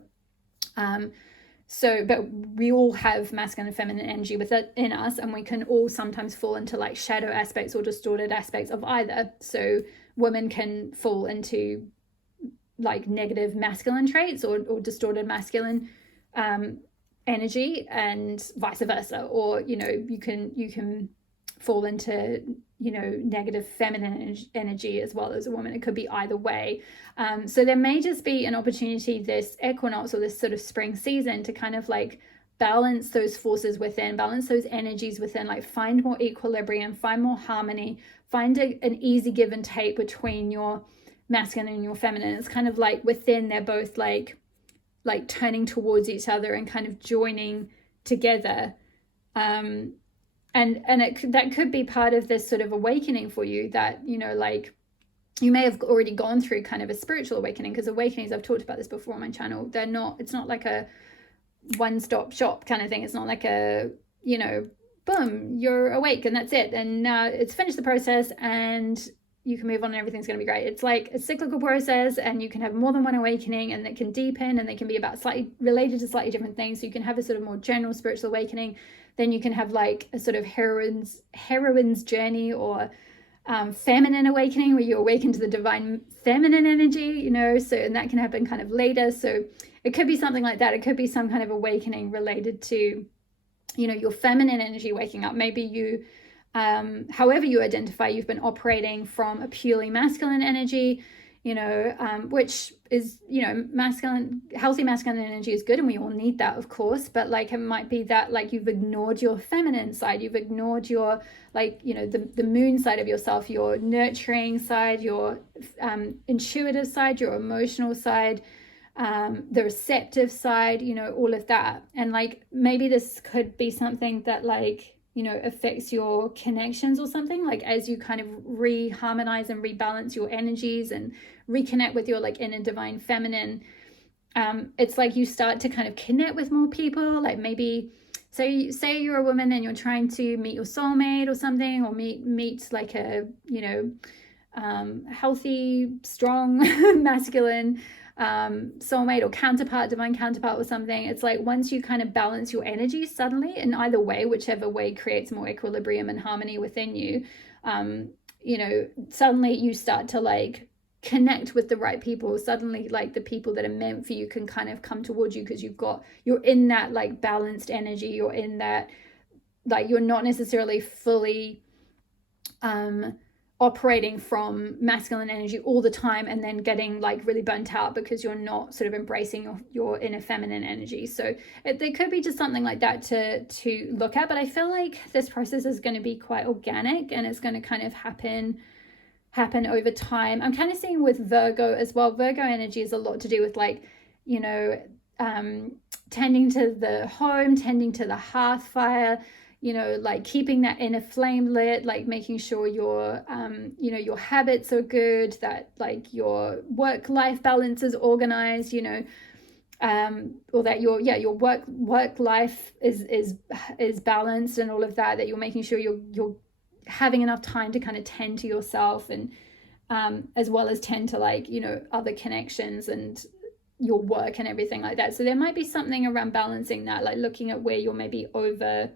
But we all have masculine and feminine energy within us, and we can all sometimes fall into like shadow aspects or distorted aspects of either. So women can fall into like negative masculine traits or distorted masculine energy, and vice versa. Or, you know, you can fall into, you know, negative feminine energy as well as a woman. It could be either way. So there may just be an opportunity this equinox or this sort of spring season to kind of like balance those forces within, balance those energies within, like find more equilibrium, find more harmony, find an easy give and take between your masculine and your feminine. It's kind of like within, they're both like turning towards each other and kind of joining together. And that could be part of this sort of awakening for you, that, you know, like you may have already gone through kind of a spiritual awakening, because awakenings, I've talked about this before on my channel, it's not like a one-stop shop kind of thing. It's not like a, you know, boom, you're awake and that's it, and now it's finished the process and you can move on and everything's going to be great. It's like a cyclical process, and you can have more than one awakening, and it can deepen, and they can be about slightly related to slightly different things. So you can have a sort of more general spiritual awakening, then you can have like a sort of heroine's journey, or feminine awakening, where you awaken to the divine feminine energy, you know, so, and that can happen kind of later. So it could be something like that. It could be some kind of awakening related to, you know, your feminine energy waking up. Maybe you, however you identify, you've been operating from a purely masculine energy, you know, which is, you know, healthy masculine energy is good, and we all need that, of course. But like, it might be that like you've ignored your feminine side, you've ignored your, like, you know, the moon side of yourself, your nurturing side, your intuitive side, your emotional side, the receptive side, you know, all of that. And like, maybe this could be something that like, you know, affects your connections or something, like as you kind of re-harmonize and rebalance your energies and reconnect with your like inner divine feminine. It's like you start to kind of connect with more people. Like maybe say you're a woman and you're trying to meet your soulmate or something, or meet like a, you know, healthy, strong, masculine soulmate or counterpart, divine counterpart or something. It's like once you kind of balance your energy suddenly, in either way, whichever way creates more equilibrium and harmony within you, you know, suddenly you start to like connect with the right people. Suddenly, like, the people that are meant for you can kind of come towards you, because you're in that like balanced energy. You're in that, like, you're not necessarily fully operating from masculine energy all the time and then getting like really burnt out because you're not sort of embracing your inner feminine energy. So there could be just something like that to look at. But I feel like this process is going to be quite organic, and it's going to kind of happen over time. I'm kind of seeing with Virgo as well. Virgo energy is a lot to do with, like, you know, tending to the home, tending to the hearth fire, you know, like keeping that inner flame lit, like making sure your you know, your habits are good, that like your work-life balance is organized, you know, or that your work life is balanced, and all of that, that you're making sure you're having enough time to kind of tend to yourself, and as well as tend to, like, you know, other connections and your work and everything like that. So there might be something around balancing that, like looking at where you're maybe over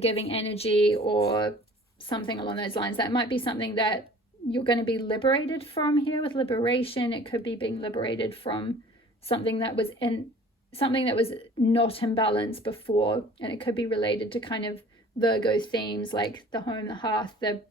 giving energy or something along those lines. That might be something that you're going to be liberated from here with liberation. It could be being liberated from something that was not in balance before, and it could be related to kind of Virgo themes, like the home, the hearth, the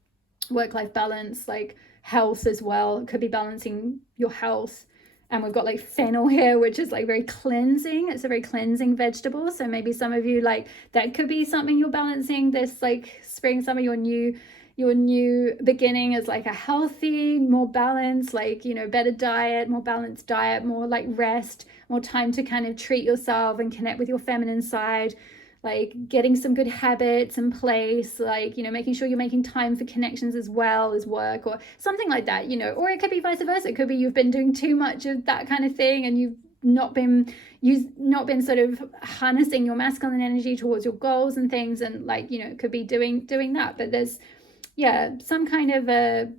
work-life balance, like health as well. It could be balancing your health. And we've got like fennel here, which is like very cleansing. It's a very cleansing vegetable. So maybe some of you, like, that could be something you're balancing this like spring, summer. Your new beginning is like a healthy, more balanced, like, you know, better diet, more balanced diet, more like rest, more time to kind of treat yourself and connect with your feminine side, like getting some good habits in place, like, you know, making sure you're making time for connections as well as work, or something like that, you know. Or it could be vice versa. It could be you've been doing too much of that kind of thing, and you've not been sort of harnessing your masculine energy towards your goals and things, and, like, you know, it could be doing that. But there's some kind of a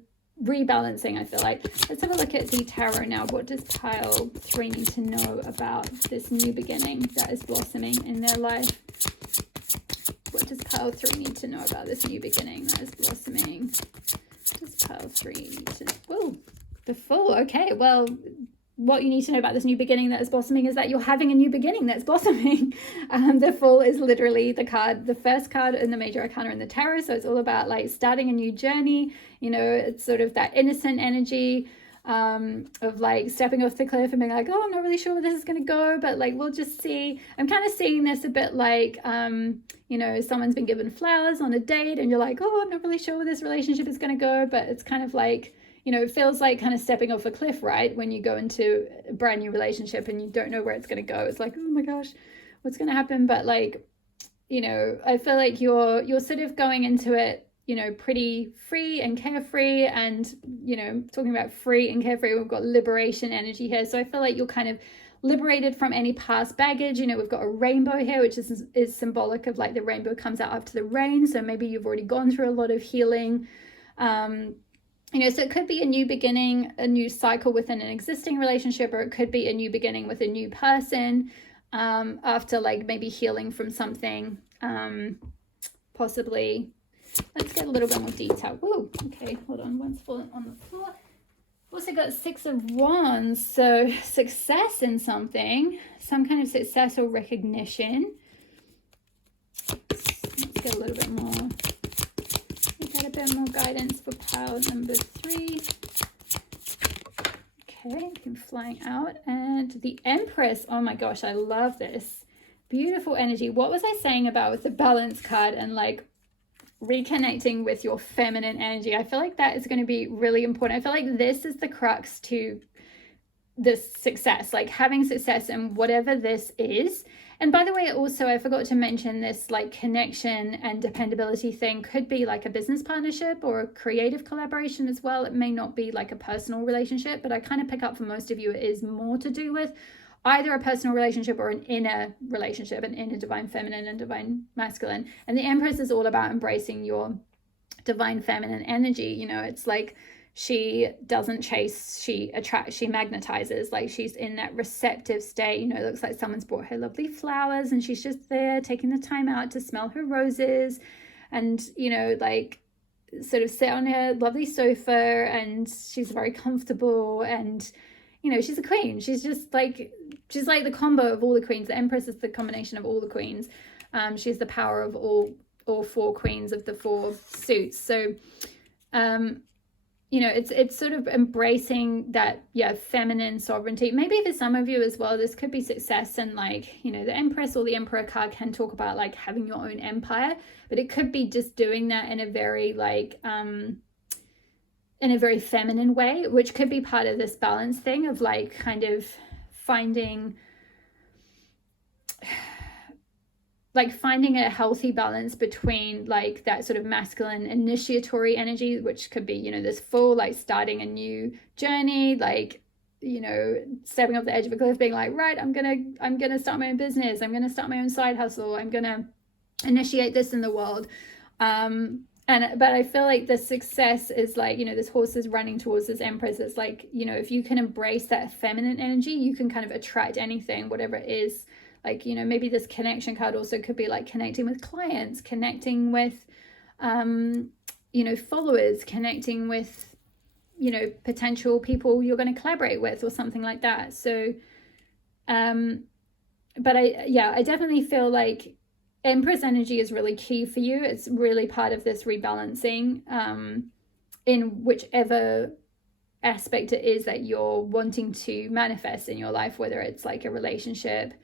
rebalancing, I feel like. Let's have a look at the tarot now. What does pile 3 need to know about this new beginning that is blossoming in their life? What does pile 3 need to know about this new beginning that is blossoming? What does pile 3 need to... Whoa, the Fool. Okay, well, what you need to know about this new beginning that is blossoming is that you're having a new beginning that's blossoming. The Fool is literally the first card in the major arcana in the tarot. So it's all about, like, starting a new journey. You know, it's sort of that innocent energy of, like, stepping off the cliff and being like, oh, I'm not really sure where this is going to go, but, like, we'll just see. I'm kind of seeing this a bit like, you know, someone's been given flowers on a date and you're like, oh, I'm not really sure where this relationship is going to go, but it's kind of like, you know, it feels like kind of stepping off a cliff, right? When you go into a brand new relationship and you don't know where it's going to go. It's like, oh my gosh, what's going to happen? But, like, you know, I feel like you're sort of going into it, you know, pretty free and carefree. And, you know, talking about free and carefree, we've got liberation energy here. So I feel like you're kind of liberated from any past baggage. You know, we've got a rainbow here, which is symbolic of, like, the rainbow comes out after the rain. So maybe you've already gone through a lot of healing. You know, so it could be a new beginning, a new cycle within an existing relationship, or it could be a new beginning with a new person after, like, maybe healing from something, possibly. Let's get a little bit more detail. Whoa, okay, hold on. One's fallen on the floor. Also got 6 of Wands, so success in something, some kind of success or recognition. Let's get a little bit more. Get a bit more guidance for pile number 3. Okay, I'm flying out. And the Empress. Oh my gosh, I love this. Beautiful energy. What was I saying about with the balance card and, like, reconnecting with your feminine energy? I feel like that is going to be really important. I feel like this is the crux to this success, like having success in whatever this is. And by the way, also, I forgot to mention this, like, connection and dependability thing could be like a business partnership or a creative collaboration as well. It may not be like a personal relationship, but I kind of pick up for most of you it is more to do with either a personal relationship or an inner relationship, an inner divine feminine and divine masculine. And the Empress is all about embracing your divine feminine energy. You know, it's like she doesn't chase, she attracts, she magnetizes, like she's in that receptive state. You know, it looks like someone's brought her lovely flowers and she's just there taking the time out to smell her roses. And, you know, like, sort of sit on her lovely sofa, and she's very comfortable, and you know, she's a queen. She's like the combo of all the queens. The Empress is the combination of all the queens. She's the power of all 4 queens of the 4 suits. So you know, it's sort of embracing that, feminine sovereignty. Maybe for some of you as well, this could be success. And like, you know, the Empress or the Emperor card can talk about like having your own empire, but it could be just doing that in a very like, in a very feminine way, which could be part of this balance thing of like kind of finding a healthy balance between like that sort of masculine initiatory energy, which could be, you know, this full like starting a new journey, like, you know, stepping off the edge of a cliff, being like, right, I'm gonna start my own business, I'm gonna start my own side hustle, I'm gonna initiate this in the world. But I feel like the success is like, you know, this horse is running towards this Empress. It's like, you know, if you can embrace that feminine energy, you can kind of attract anything, whatever it is. Like, you know, maybe this connection card also could be like connecting with clients, connecting with, you know, followers, connecting with, you know, potential people you're going to collaborate with or something like that. So, but I definitely feel like Empress energy is really key for you. It's really part of this rebalancing, in whichever aspect it is that you're wanting to manifest in your life, whether it's like a relationship,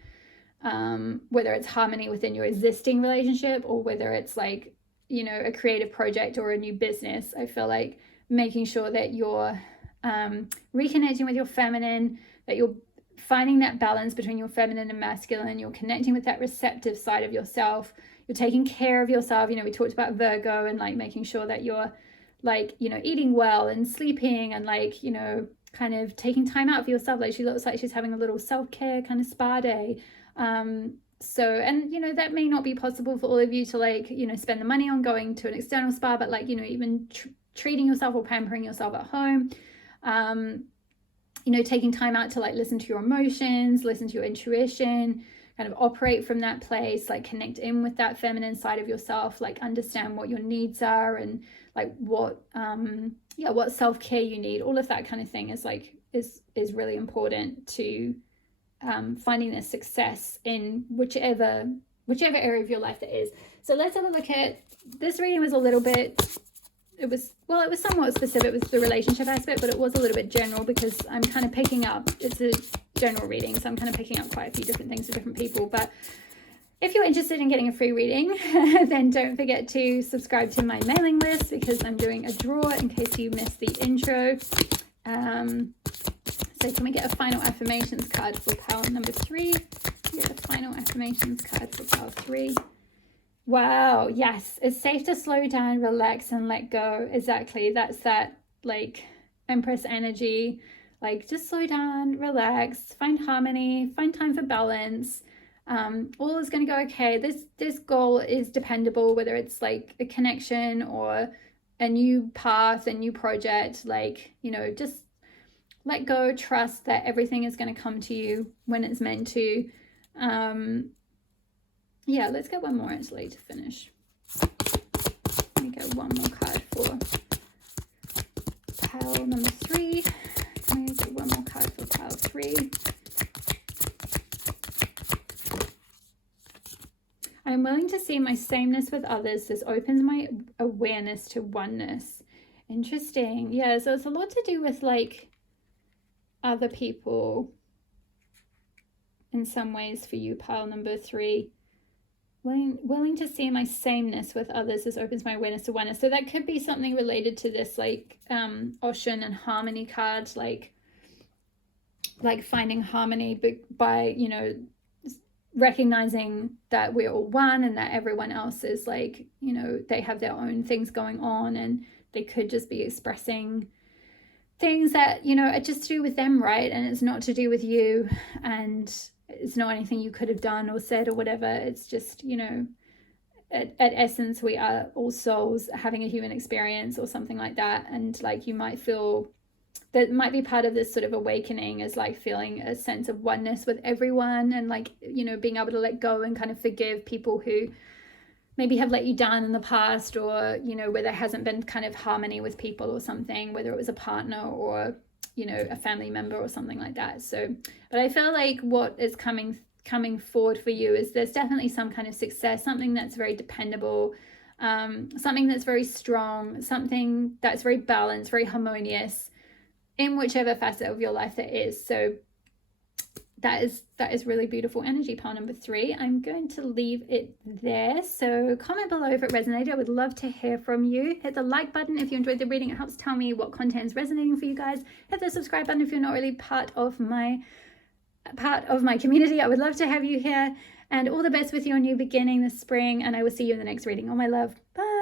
whether it's harmony within your existing relationship, or whether it's like, you know, a creative project or a new business. I feel like making sure that you're reconnecting with your feminine, that you're finding that balance between your feminine and masculine, you're connecting with that receptive side of yourself, you're taking care of yourself. You know, we talked about Virgo and like making sure that you're like, you know, eating well and sleeping and like, you know, kind of taking time out for yourself. Like she looks like she's having a little self-care kind of spa day. So, and you know, that may not be possible for all of you to like, you know, spend the money on going to an external spa, but like, you know, even treating yourself or pampering yourself at home, you know, taking time out to like listen to your emotions, listen to your intuition, kind of operate from that place, like connect in with that feminine side of yourself, like understand what your needs are and like what self-care you need. All of that kind of thing is like is really important to finding the success in whichever area of your life that is. So let's have a look at this. Reading was a little bit, it was somewhat specific with the relationship aspect, but it was a little bit general because I'm kind of picking up, it's a general reading, so I'm kind of picking up quite a few different things for different people. But if you're interested in getting a free reading, then don't forget to subscribe to my mailing list because I'm doing a draw in case you missed the intro. So can we get a final affirmations card for pile number 3? Get the final affirmations card for pile 3. Wow, yes, it's safe to slow down, relax, and let go. Exactly, that's that like Empress energy. Like just slow down, relax, find harmony, find time for balance. All is going to go okay. This goal is dependable, whether it's like a connection or a new path, a new project. Like, you know, just let go, trust that everything is going to come to you when it's meant to. Yeah, let's get one more actually to finish. Let me get one more card for pile number 3. Can we get one more card for pile 3? I'm willing to see my sameness with others. This opens my awareness to oneness. Interesting. Yeah, so it's a lot to do with like other people in some ways for you, pile number 3. Willing to see my sameness with others. This opens my awareness to oneness. So that could be something related to this like ocean and harmony card, like finding harmony by, you know, recognizing that we're all one and that everyone else is like, you know, they have their own things going on and they could just be expressing things that, you know, are just to do with them, right? And it's not to do with you, and it's not anything you could have done or said or whatever. It's just, you know, at essence, we are all souls having a human experience or something like that. And like, you might feel that might be part of this sort of awakening is like feeling a sense of oneness with everyone and like, you know, being able to let go and kind of forgive people who maybe have let you down in the past, or, you know, where there hasn't been kind of harmony with people or something, whether it was a partner or, you know, a family member or something like that. So, but I feel like what is coming forward for you is there's definitely some kind of success, something that's very dependable, something that's very strong, something that's very balanced, very harmonious in whichever facet of your life that is. So that is really beautiful energy, pile number 3. I'm going to leave it there. So comment below if it resonated. I would love to hear from you. Hit the like button if you enjoyed the reading. It helps tell me what content is resonating for you guys. Hit the subscribe button if you're not really part of my community. I would love to have you here. And all the best with your new beginning this spring. And I will see you in the next reading. All my love. Bye.